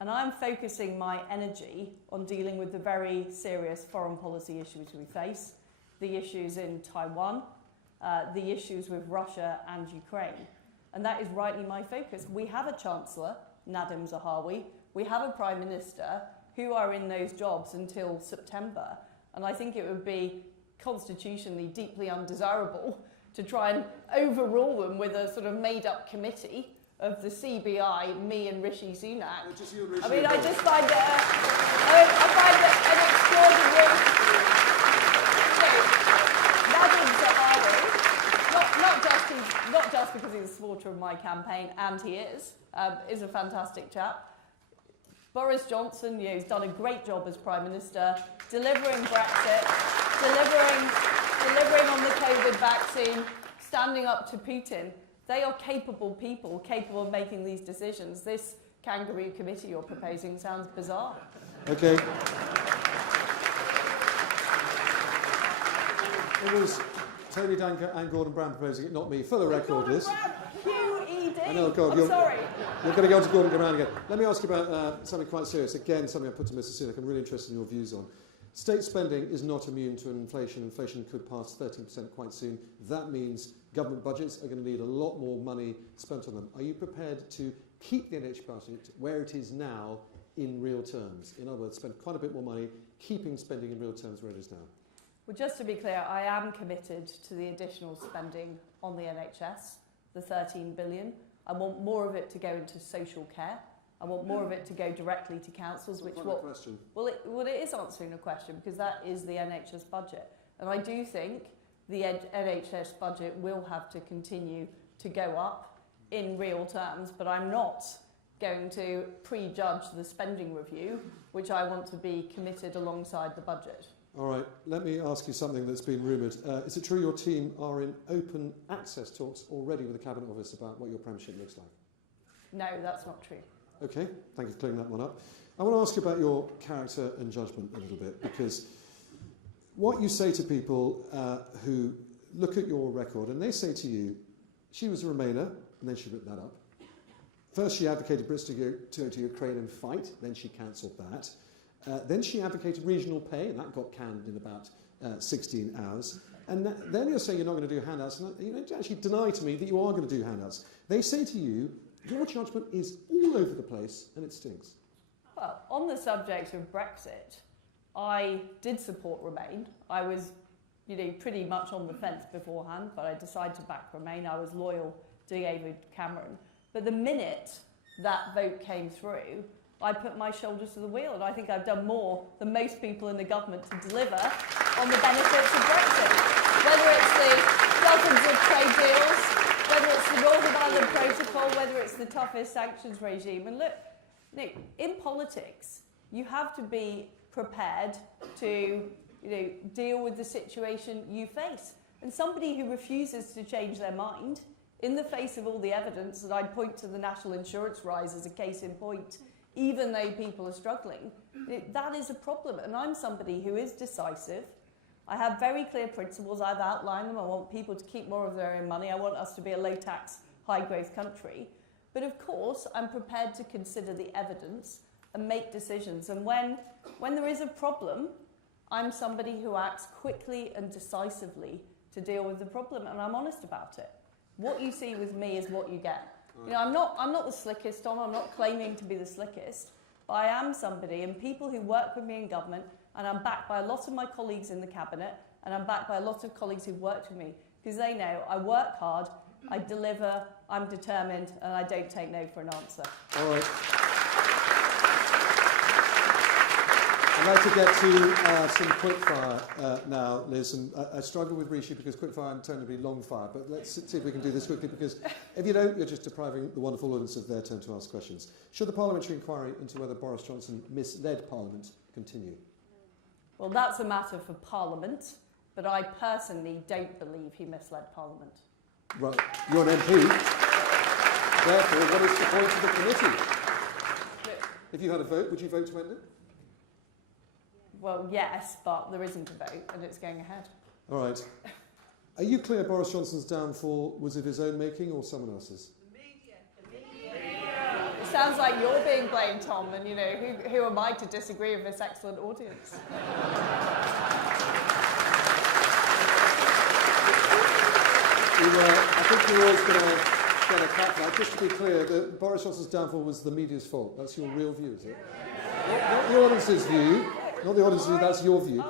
and I'm focusing my energy on dealing with the very serious foreign policy issues we face, the issues in Taiwan, the issues with Russia and Ukraine. And that is rightly my focus. We have a Chancellor, Nadhim Zahawi. We have a Prime Minister who are in those jobs until September. And I think it would be constitutionally deeply undesirable to try and overrule them with a sort of made-up committee of the CBI, me and Rishi Sunak. Just you and Rishi. I mean, I just find it, I find it an extraordinary... Not just because he's a supporter of my campaign, and he is a fantastic chap. Boris Johnson, he's done a great job as Prime Minister, delivering Brexit, delivering on the COVID vaccine, standing up to Putin. They are capable people, capable of making these decisions. This kangaroo committee you're proposing sounds bizarre. Okay. It was Tony Danker and Gordon Brown proposing it, not me. For the record, this. QED. I know, God, I'm sorry. You're going to go to Gordon Brown again. Let me ask you about something quite serious. Again, something I put to Mr. Sunak. I'm really interested in your views on. State spending is not immune to inflation. Inflation could pass 13% quite soon. That means government budgets are going to need a lot more money spent on them. Are you prepared to keep the NHS budget where it is now in real terms? In other words, spend quite a bit more money, keeping spending in real terms where it is now? Well, just to be clear, I am committed to the additional spending on the NHS, the 13 billion. I want more of it to go into social care. I want more of it to go directly to councils, which what? Question. Well, it is answering a question because that is the NHS budget, and I do think the NHS budget will have to continue to go up in real terms. But I'm not going to prejudge the spending review, which I want to be committed alongside the budget. All right, let me ask you something that's been rumoured. Is it true your team are in open access talks already with the Cabinet Office about what your premiership looks like? No, that's not true. Okay, thank you for clearing that one up. I want to ask you about your character and judgment a little bit, because what you say to people who look at your record and they say to you, she was a Remainer, and then she ripped that up. First she advocated Brits to go to Ukraine and fight, then she cancelled that. Then she advocated regional pay, and that got canned in about 16 hours. And then you're saying you're not going to do handouts, and you actually deny to me that you are going to do handouts. They say to you, your judgment is all over the place, and it stinks. Well, on the subject of Brexit, I did support Remain. I was, pretty much on the fence beforehand, but I decided to back Remain. I was loyal to David Cameron. But the minute that vote came through, I put my shoulders to the wheel, and I think I've done more than most people in the government to deliver on the benefits of Brexit. Whether it's the dozens of trade deals, whether it's the Northern Ireland Protocol, whether it's the toughest sanctions regime. And look, Nick, in politics, you have to be prepared to deal with the situation you face. And somebody who refuses to change their mind in the face of all the evidence, that I'd point to the national insurance rise as a case in point, even though people are struggling, that is a problem. And I'm somebody who is decisive. I have very clear principles. I've outlined them. I want people to keep more of their own money. I want us to be a low-tax, high-growth country. But of course, I'm prepared to consider the evidence and make decisions. And when there is a problem, I'm somebody who acts quickly and decisively to deal with the problem, and I'm honest about it. What you see with me is what you get. I'm not the slickest, Tom. I'm not claiming to be the slickest, but I am somebody, and people who work with me in government, and I'm backed by a lot of my colleagues in the cabinet, and I'm backed by a lot of colleagues who've worked with me, because they know I work hard, I deliver, I'm determined, and I don't take no for an answer. All right. I'd like to get to some quickfire now, Liz. And I struggle with Rishi because quickfire tend to be long fire. But let's see if we can do this quickly, because if you don't, you're just depriving the wonderful audience of their turn to ask questions. Should the parliamentary inquiry into whether Boris Johnson misled Parliament continue? Well, that's a matter for Parliament, but I personally don't believe he misled Parliament. Well, you're an MP. Therefore, what is the point of the committee? If you had a vote, would you vote to end it? Well, yes, but there isn't a vote, and it's going ahead. All right. Are you clear Boris Johnson's downfall was of his own making or someone else's? It sounds like you're being blamed, Tom, and who am I to disagree with this excellent audience? I think we were always going to get a cat now. Just to be clear, Boris Johnson's downfall was the media's fault. That's your real view, is it? Not the audience's view. Not the audience's view, that's your view.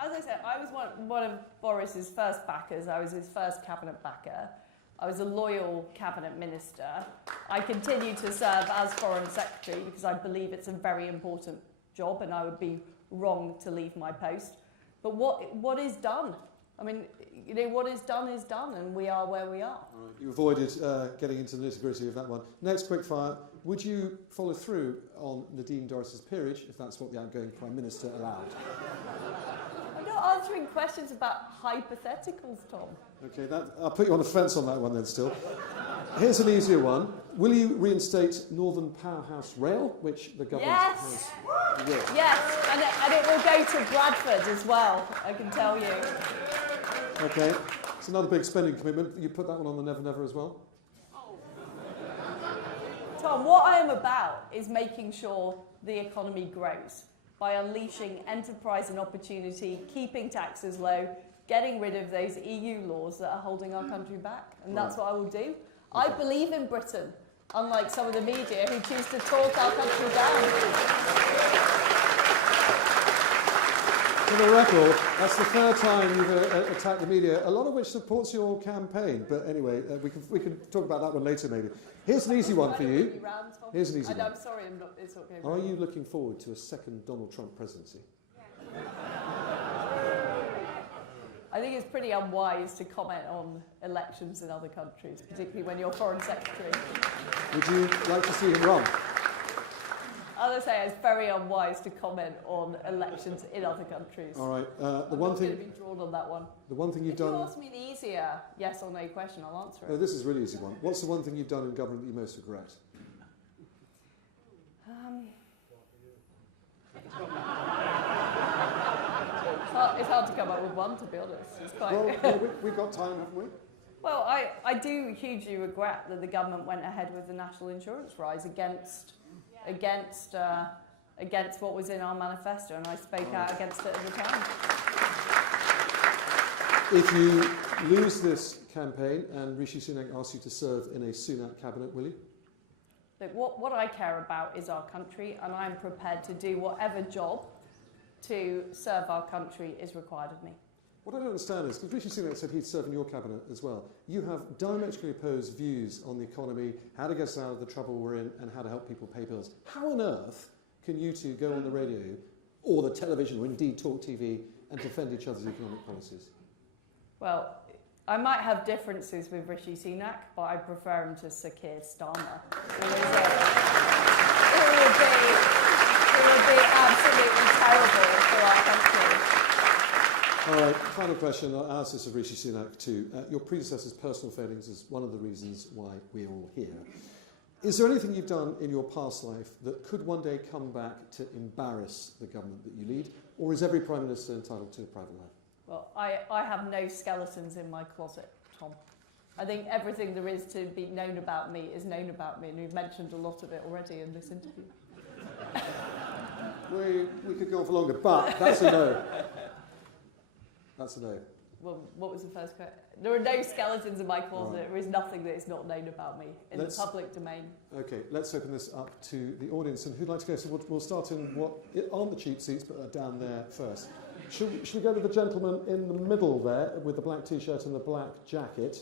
As I said, I was one of Boris's first backers. I was his first cabinet backer. I was a loyal cabinet minister. I continue to serve as Foreign Secretary because I believe it's a very important job, and I would be wrong to leave my post. But what is done? I mean, what is done, and we are where we are. Right. You avoided getting into the nitty-gritty of that one. Next quickfire. Would you follow through on Nadine Dorris's peerage if that's what the outgoing Prime Minister allowed? I'm not answering questions about hypotheticals, Tom. Okay, I'll put you on the fence on that one then still. Here's an easier one. Will you reinstate Northern Powerhouse Rail, which the government has? Yes, and it will go to Bradford as well, I can tell you. Okay, it's another big spending commitment. You put that one on the Never Never as well? Tom, what I am about is making sure the economy grows by unleashing enterprise and opportunity, keeping taxes low, getting rid of those EU laws that are holding our country back. And that's what I will do. Okay. I believe in Britain, unlike some of the media who choose to talk our country down. For the record, that's the third time you've attacked the media, a lot of which supports your campaign. But anyway, we can talk about that one later maybe. Here's an easy one for you. Here's an easy one. I'm sorry, it's not going Are you looking forward to a second Donald Trump presidency? I think it's pretty unwise to comment on elections in other countries, particularly when you're Foreign Secretary. Would you like to see him run? As I say, it's very unwise to comment on elections in other countries. All right. I'm not going to be drawn on that one. The one thing you've done. If you ask me the easier yes or no question, I'll answer it. No, this is a really easy one. What's the one thing you've done in government that you most regret? It's hard to come up with one, to be honest. It's quite well, we've got time, haven't we? Well, I do hugely regret that the government went ahead with the national insurance rise against what was in our manifesto, and I spoke out against it at the time. If you lose this campaign and Rishi Sunak asks you to serve in a Sunak cabinet, will you? Look, what I care about is our country, and I'm prepared to do whatever job to serve our country is required of me. What I don't understand is, because Rishi Sunak said he'd serve in your cabinet as well, you have diametrically opposed views on the economy, how to get us out of the trouble we're in, and how to help people pay bills. How on earth can you two go on the radio, or the television, or indeed talk TV, and defend each other's economic policies? Well, I might have differences with Rishi Sunak, but I prefer him to Sir Keir Starmer. It would be absolutely terrible for our country. All right, final question. I'll ask this of Rishi Sunak too. Your predecessor's personal failings is one of the reasons why we're all here. Is there anything you've done in your past life that could one day come back to embarrass the government that you lead, or is every Prime Minister entitled to a private life? Well, I have no skeletons in my closet, Tom. I think everything there is to be known about me is known about me, and we've mentioned a lot of it already in this interview. We could go on for longer, but that's a no. That's a no. Well, what was the first question? There are no skeletons in my closet. Right. There is nothing that is not known about me in the public domain. Okay, let's open this up to the audience. And who'd like to go? So we'll start in what aren't the cheap seats, but are down there first. Should we go to the gentleman in the middle there with the black T-shirt and the black jacket,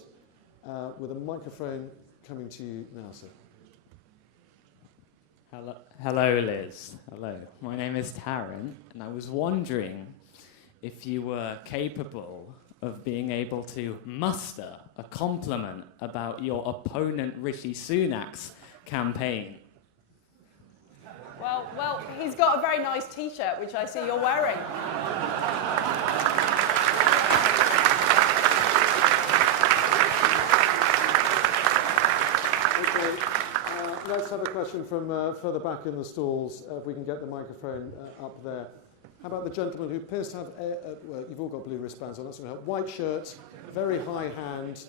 with a microphone coming to you now, sir? Hello, Liz. Hello. My name is Taryn, and I was wondering if you were capable of being able to muster a compliment about your opponent Rishi Sunak's campaign. Well, he's got a very nice T-shirt, which I see you're wearing. Okay, let's have a question from further back in the stalls. If we can get the microphone up there. How about the gentleman who appears to have, well, you've all got blue wristbands on, that's going to help. White shirt, very high hand,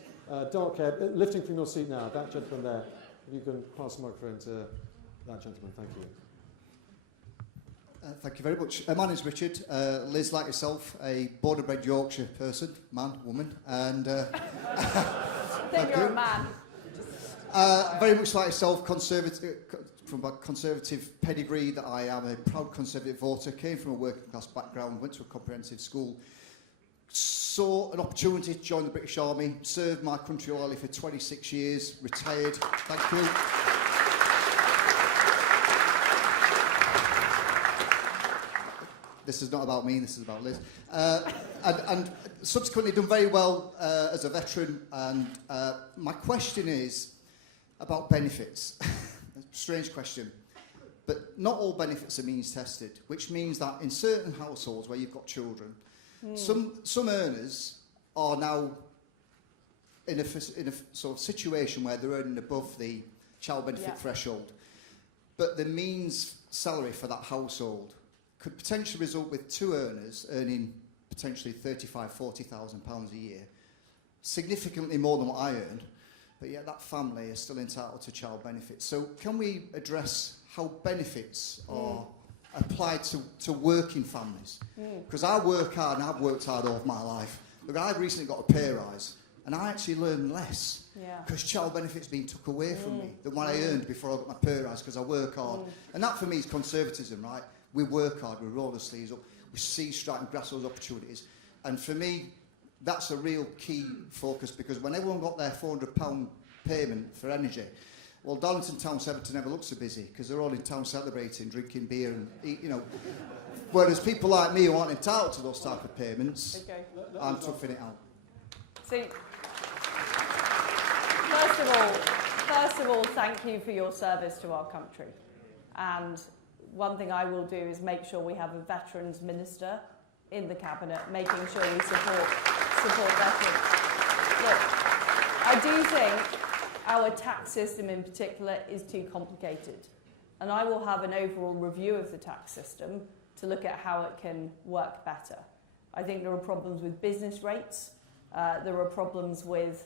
dark hair, lifting from your seat now, that gentleman there. If you can pass the microphone to that gentleman, thank you. Thank you very much. My name's Richard. Liz, like yourself, a border-bred Yorkshire person, man, woman, and... I think you're a man. Very much like yourself, conservative, from a conservative pedigree, that I am a proud Conservative voter, came from a working class background, went to a comprehensive school, saw an opportunity to join the British Army, served my country loyally for 26 years, retired. Thank you. This is not about me, this is about Liz. And subsequently done very well as a veteran. And my question is about benefits. Strange question. But not all benefits are means tested, which means that in certain households where you've got children, some earners are now in a sort of situation where they're earning above the child benefit threshold. But the means salary for that household could potentially result with two earners earning potentially £35,000–40,000 a year, significantly more than what I earn, but yet that family is still entitled to child benefits. So can we address how benefits are applied to working families? Because I work hard, and I've worked hard all of my life. Look, I've recently got a pay rise, and I actually learn less because child benefits being took away from me than what I earned before I got my pay rise, because I work hard. And that for me is conservatism, right? We work hard, we roll the sleeves up, we see strike and grasp those opportunities. And for me, that's a real key focus, because when everyone got their £400 payment for energy, well, Darlington Town Centre never looks so busy because they're all in town celebrating, drinking beer and eat, you know. Whereas people like me who aren't entitled to those type of payments, I'm toughing it out. See, first of all, thank you for your service to our country. And one thing I will do is make sure we have a veterans minister in the cabinet, making sure we support veterans. Look, I do think our tax system in particular is too complicated, and I will have an overall review of the tax system to look at how it can work better. I think there are problems with business rates, there are problems with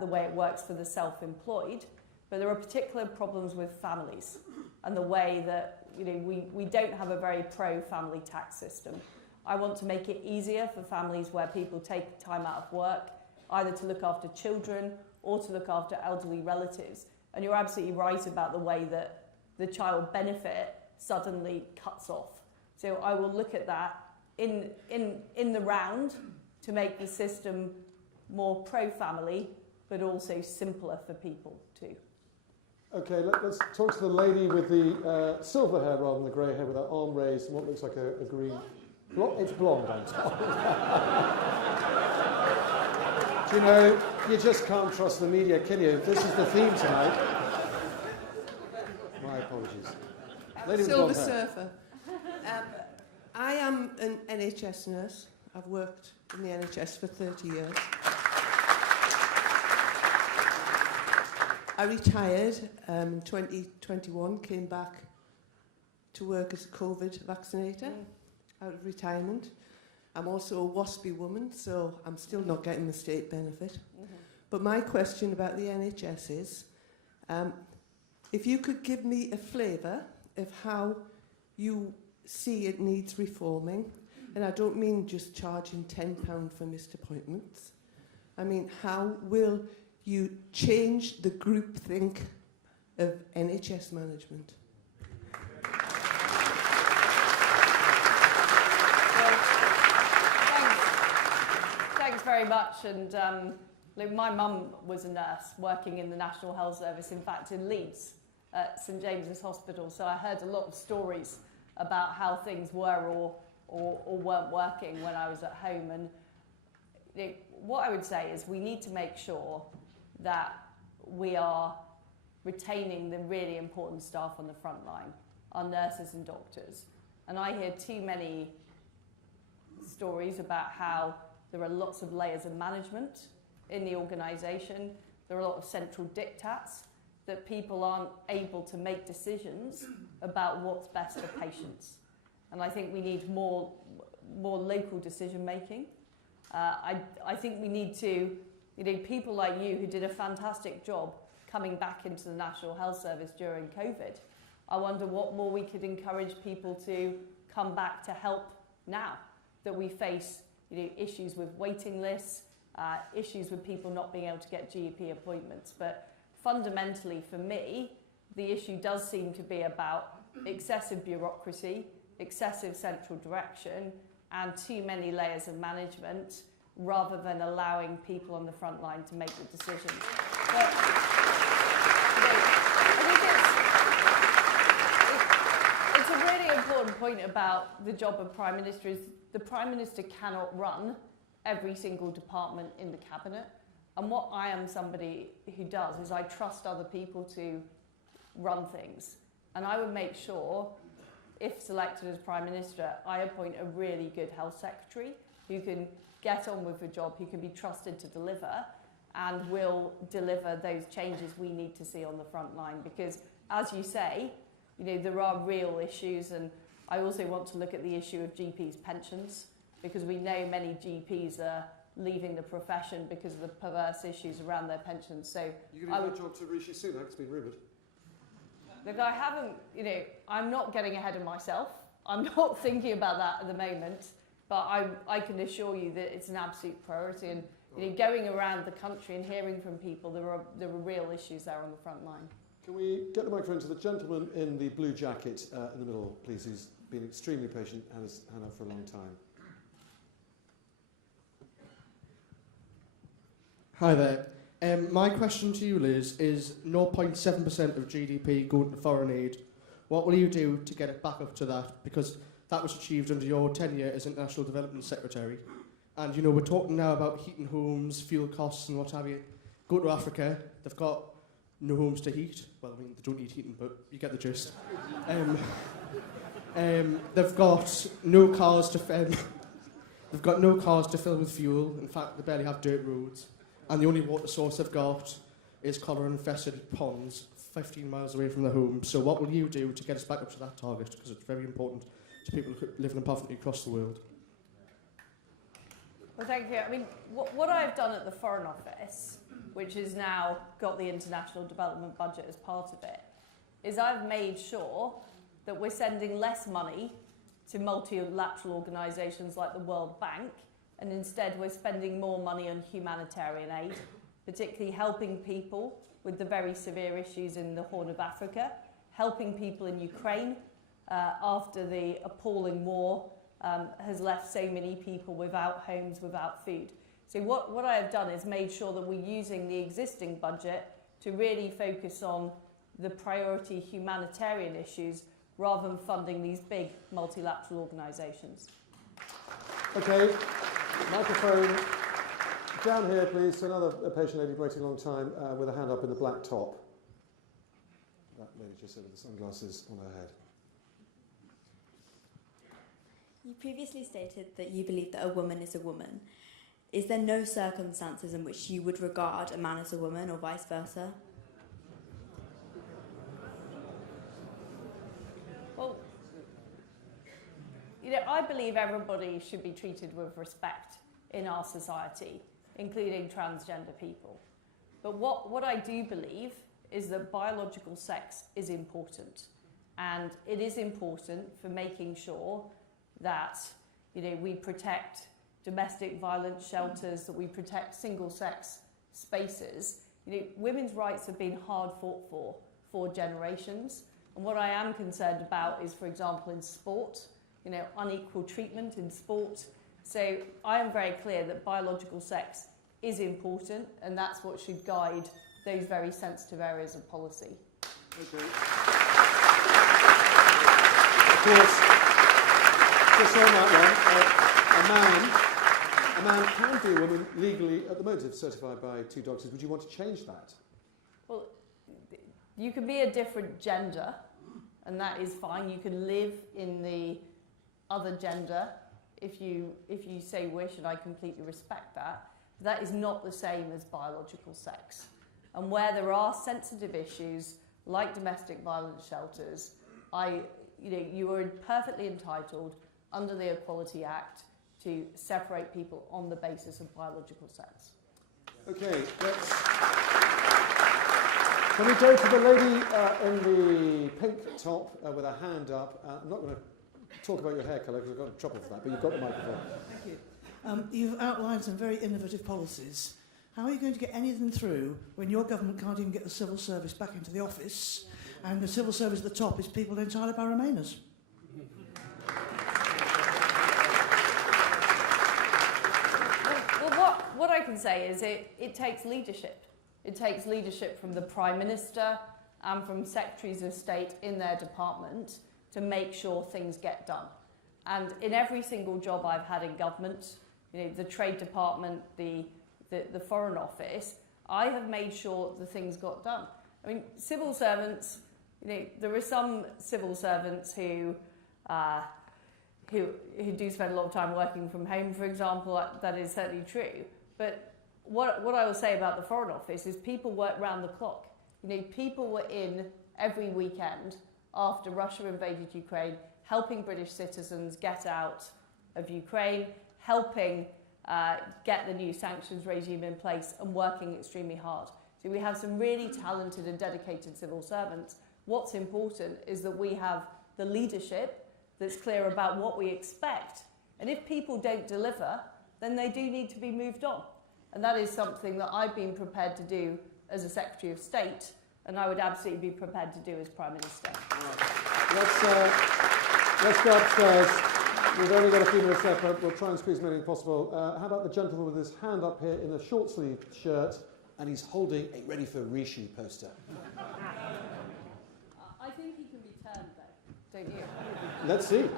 the way it works for the self-employed, but there are particular problems with families and the way that we don't have a very pro-family tax system. I want to make it easier for families where people take time out of work, either to look after children or to look after elderly relatives. And you're absolutely right about the way that the child benefit suddenly cuts off. So I will look at that in the round to make the system more pro-family, but also simpler for people too. Okay, let's talk to the lady with the silver hair rather than the grey hair, with her arm raised and what looks like a green... It's blonde, I'm told. You know, you just can't trust the media, can you? This is the theme tonight. My apologies. Lady with the Silver blonde hair. Surfer. I am an NHS nurse. I've worked in the NHS for 30 years. I retired in 2021, came back to work as a COVID vaccinator out of retirement. I'm also a WASPy woman, so I'm still not getting the state benefit. But my question about the NHS is, if you could give me a flavour of how you see it needs reforming, and I don't mean just charging £10 for missed appointments. I mean, how will you change the groupthink of NHS management? Thanks very much. And look, my mum was a nurse working in the National Health Service, in fact in Leeds at St James's Hospital. So I heard a lot of stories about how things were or weren't working when I was at home. And what I would say is we need to make sure that we are retaining the really important staff on the front line, our nurses and doctors. And I hear too many stories about how there are lots of layers of management in the organisation. There are a lot of central diktats that people aren't able to make decisions about what's best for patients. And I think we need more local decision making. I think we need to, people like you who did a fantastic job coming back into the National Health Service during COVID. I wonder what more we could encourage people to come back to help now that we face issues with waiting lists, issues with people not being able to get GP appointments. But fundamentally for me, the issue does seem to be about excessive bureaucracy, excessive central direction, and too many layers of management rather than allowing people on the front line to make the decisions. But, I think it's a really important point about the job of Prime Minister is the Prime Minister cannot run every single department in the Cabinet. And what I am somebody who does is I trust other people to run things. And I would make sure, if selected as Prime Minister, I appoint a really good health secretary who can get on with the job, who can be trusted to deliver and will deliver those changes we need to see on the front line. Because, as you say, there are real issues, and I also want to look at the issue of GPs' pensions, because we know many GPs are leaving the profession because of the perverse issues around their pensions. So you're going to give that job to Rishi Sunak, it's been rumoured. Look, I haven't, I'm not getting ahead of myself. I'm not thinking about that at the moment, but I can assure you that it's an absolute priority. And going around the country and hearing from people, there are real issues there on the front line. Can we get the microphone to the gentleman in the blue jacket in the middle, please, who's been extremely patient and has had her for a long time. Hi there. My question to you, Liz, is 0.7% of GDP going to foreign aid. What will you do to get it back up to that? Because that was achieved under your tenure as International Development Secretary. And, we're talking now about heating homes, fuel costs and what have you. Go to Africa, they've got no homes to heat. Well, I mean, they don't need heating, but you get the gist. They've got no cars to they've got no cars to fill with fuel. In fact, they barely have dirt roads. And the only water source they've got is cholera-infested ponds 15 miles away from their home. So what will you do to get us back up to that target? Because it's very important to people living in poverty across the world. Well, thank you. I mean, what I've done at the Foreign Office, which has now got the international development budget as part of it, is I've made sure that we're sending less money to multilateral organisations like the World Bank, and instead we're spending more money on humanitarian aid, particularly helping people with the very severe issues in the Horn of Africa, helping people in Ukraine after the appalling war has left so many people without homes, without food. So what I have done is made sure that we're using the existing budget to really focus on the priority humanitarian issues rather than funding these big multilateral organisations. Okay, microphone Down here, please. Another patient lady waiting a long time with a hand up in the black top. That lady just said with the sunglasses on her head. You previously stated that you believe that a woman is a woman. Is there no circumstances in which you would regard a man as a woman or vice versa? Well, I believe everybody should be treated with respect in our society, including transgender people. But what I do believe is that biological sex is important. And it is important for making sure that we protect domestic violence shelters, that we protect single-sex spaces. Women's rights have been hard fought for generations. And what I am concerned about is, for example, in sport, unequal treatment in sport. So I am very clear that biological sex is important, and that's what should guide those very sensitive areas of policy. Okay. Of course, just on that one, a man can be a woman legally at the moment if certified by two doctors. Would you want to change that? Well, you can be a different gender, and that is fine. You can live in the other gender if you so wish, and I completely respect that. But that is not the same as biological sex. And where there are sensitive issues like domestic violence shelters, you are perfectly entitled under the Equality Act to separate people on the basis of biological sex. Okay, can we go to the lady in the pink top with her hand up? I'm not going to talk about your hair colour because I've got trouble for that, but you've got the microphone. Thank you. You've outlined some very innovative policies. How are you going to get any of them through when your government can't even get the civil service back into the office, and the civil service at the top is people entirely by Remainers? Well, what I can say is it takes leadership. It takes leadership from the Prime Minister and from Secretaries of State in their department to make sure things get done. And in every single job I've had in government, the Trade Department, the Foreign Office, I have made sure the things got done. I mean, civil servants, there are some civil servants who do spend a lot of time working from home, for example. That is certainly true. But what I will say about the Foreign Office is people work round the clock. People were in every weekend after Russia invaded Ukraine, helping British citizens get out of Ukraine, helping get the new sanctions regime in place, and working extremely hard. So we have some really talented and dedicated civil servants. What's important is that we have the leadership that's clear about what we expect. And if people don't deliver, then they do need to be moved on. And that is something that I've been prepared to do as a Secretary of State, and I would absolutely be prepared to do as Prime Minister. Let's go upstairs. We've only got a few minutes left, but we'll try and squeeze as many as possible. How about the gentleman with his hand up here in a short-sleeved shirt, and he's holding a Ready for Rishi poster? I think he can be turned, though, don't you? Let's see.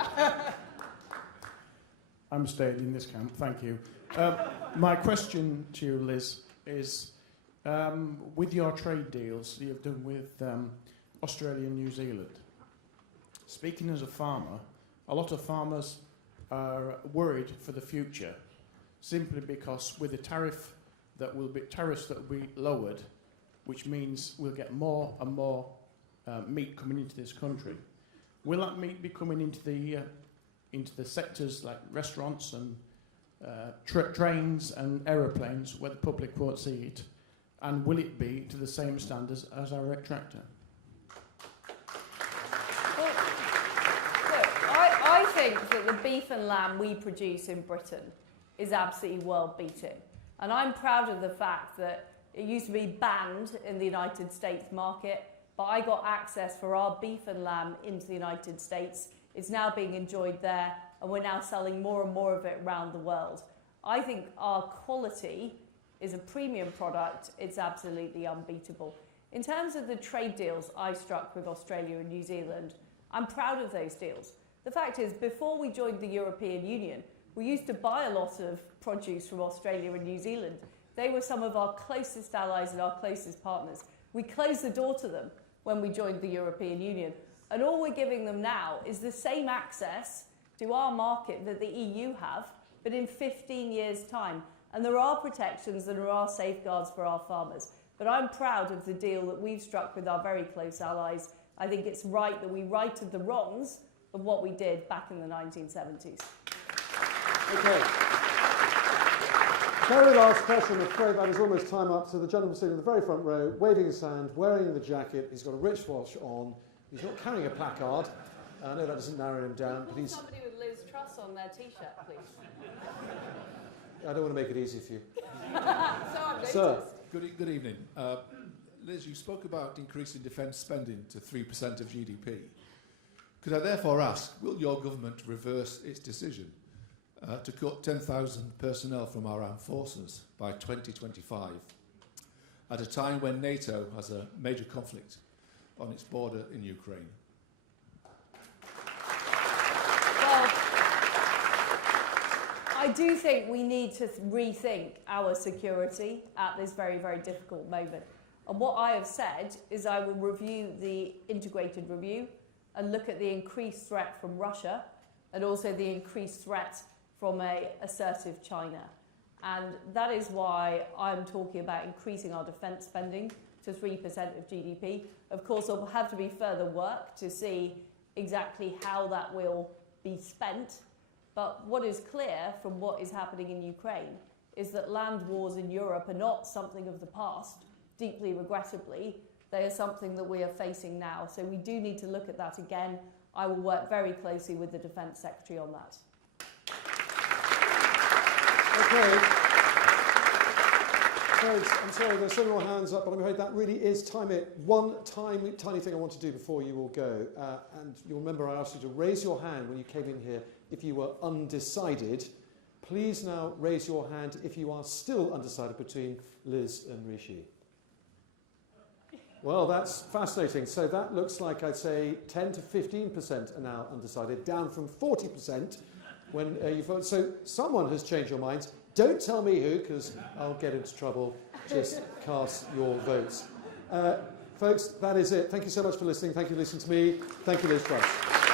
I'm staying in this camp, thank you. My question to you, Liz, is with your trade deals you've done with Australia and New Zealand, speaking as a farmer, a lot of farmers are worried for the future simply because with the tariffs that will be lowered, which means we'll get more and more meat coming into this country. Will that meat be coming into the sectors like restaurants and trains and aeroplanes where the public won't see it? And will it be to the same standards as our tractor? Well, look, I think that the beef and lamb we produce in Britain is absolutely world-beating. And I'm proud of the fact that it used to be banned in the United States market, but I got access for our beef and lamb into the United States. It's now being enjoyed there, and we're now selling more and more of it around the world. I think our quality is a premium product. It's absolutely unbeatable. In terms of the trade deals I struck with Australia and New Zealand, I'm proud of those deals. The fact is, before we joined the European Union, we used to buy a lot of produce from Australia and New Zealand They were some of our closest allies and our closest partners. We closed the door to them when we joined the European Union. And all we're giving them now is the same access to our market that the EU have, but in 15 years' time. And there are protections and there are safeguards for our farmers. But I'm proud of the deal that we've struck with our very close allies. I think it's right that we righted the wrongs of what we did back in the 1970s. Okay. Very last question. I'm afraid that is almost time up. So the gentleman sitting in the very front row, waving his hand, wearing the jacket. He's got a wristwatch on. He's not carrying a placard. I know that doesn't narrow him down, but he's... Somebody with Liz Truss on their T-shirt, please. I don't want to make it easy for you. So I've noticed. Sir. Good evening. Liz, you spoke about increasing defence spending to 3% of GDP. Could I therefore ask, will your government reverse its decision to cut 10,000 personnel from our armed forces by 2025, at a time when NATO has a major conflict on its border in Ukraine? Well, I do think we need to rethink our security at this very, very difficult moment. And what I have said is I will review the integrated review and look at the increased threat from Russia and also the increased threat from an assertive China. And that is why I'm talking about increasing our defence spending to 3% of GDP. Of course, there will have to be further work to see exactly how that will be spent. But what is clear from what is happening in Ukraine is that land wars in Europe are not something of the past, deeply regrettably. They are something that we are facing now. So we do need to look at that again. I will work very closely with the Defence Secretary on that. Okay. Folks, I'm sorry, there's some more hands up, but I'm afraid that really is time it. One tiny thing I want to do before you all go. And you'll remember I asked you to raise your hand when you came in here if you were undecided. Please now raise your hand if you are still undecided between Liz and Rishi. Well, that's fascinating. So that looks like, I'd say, 10 to 15% are now undecided, down from 40% when you vote. So someone has changed your minds. Don't tell me who, because I'll get into trouble. Just cast your votes. Folks, that is it. Thank you so much for listening. Thank you for listening to me. Thank you, Liz Truss.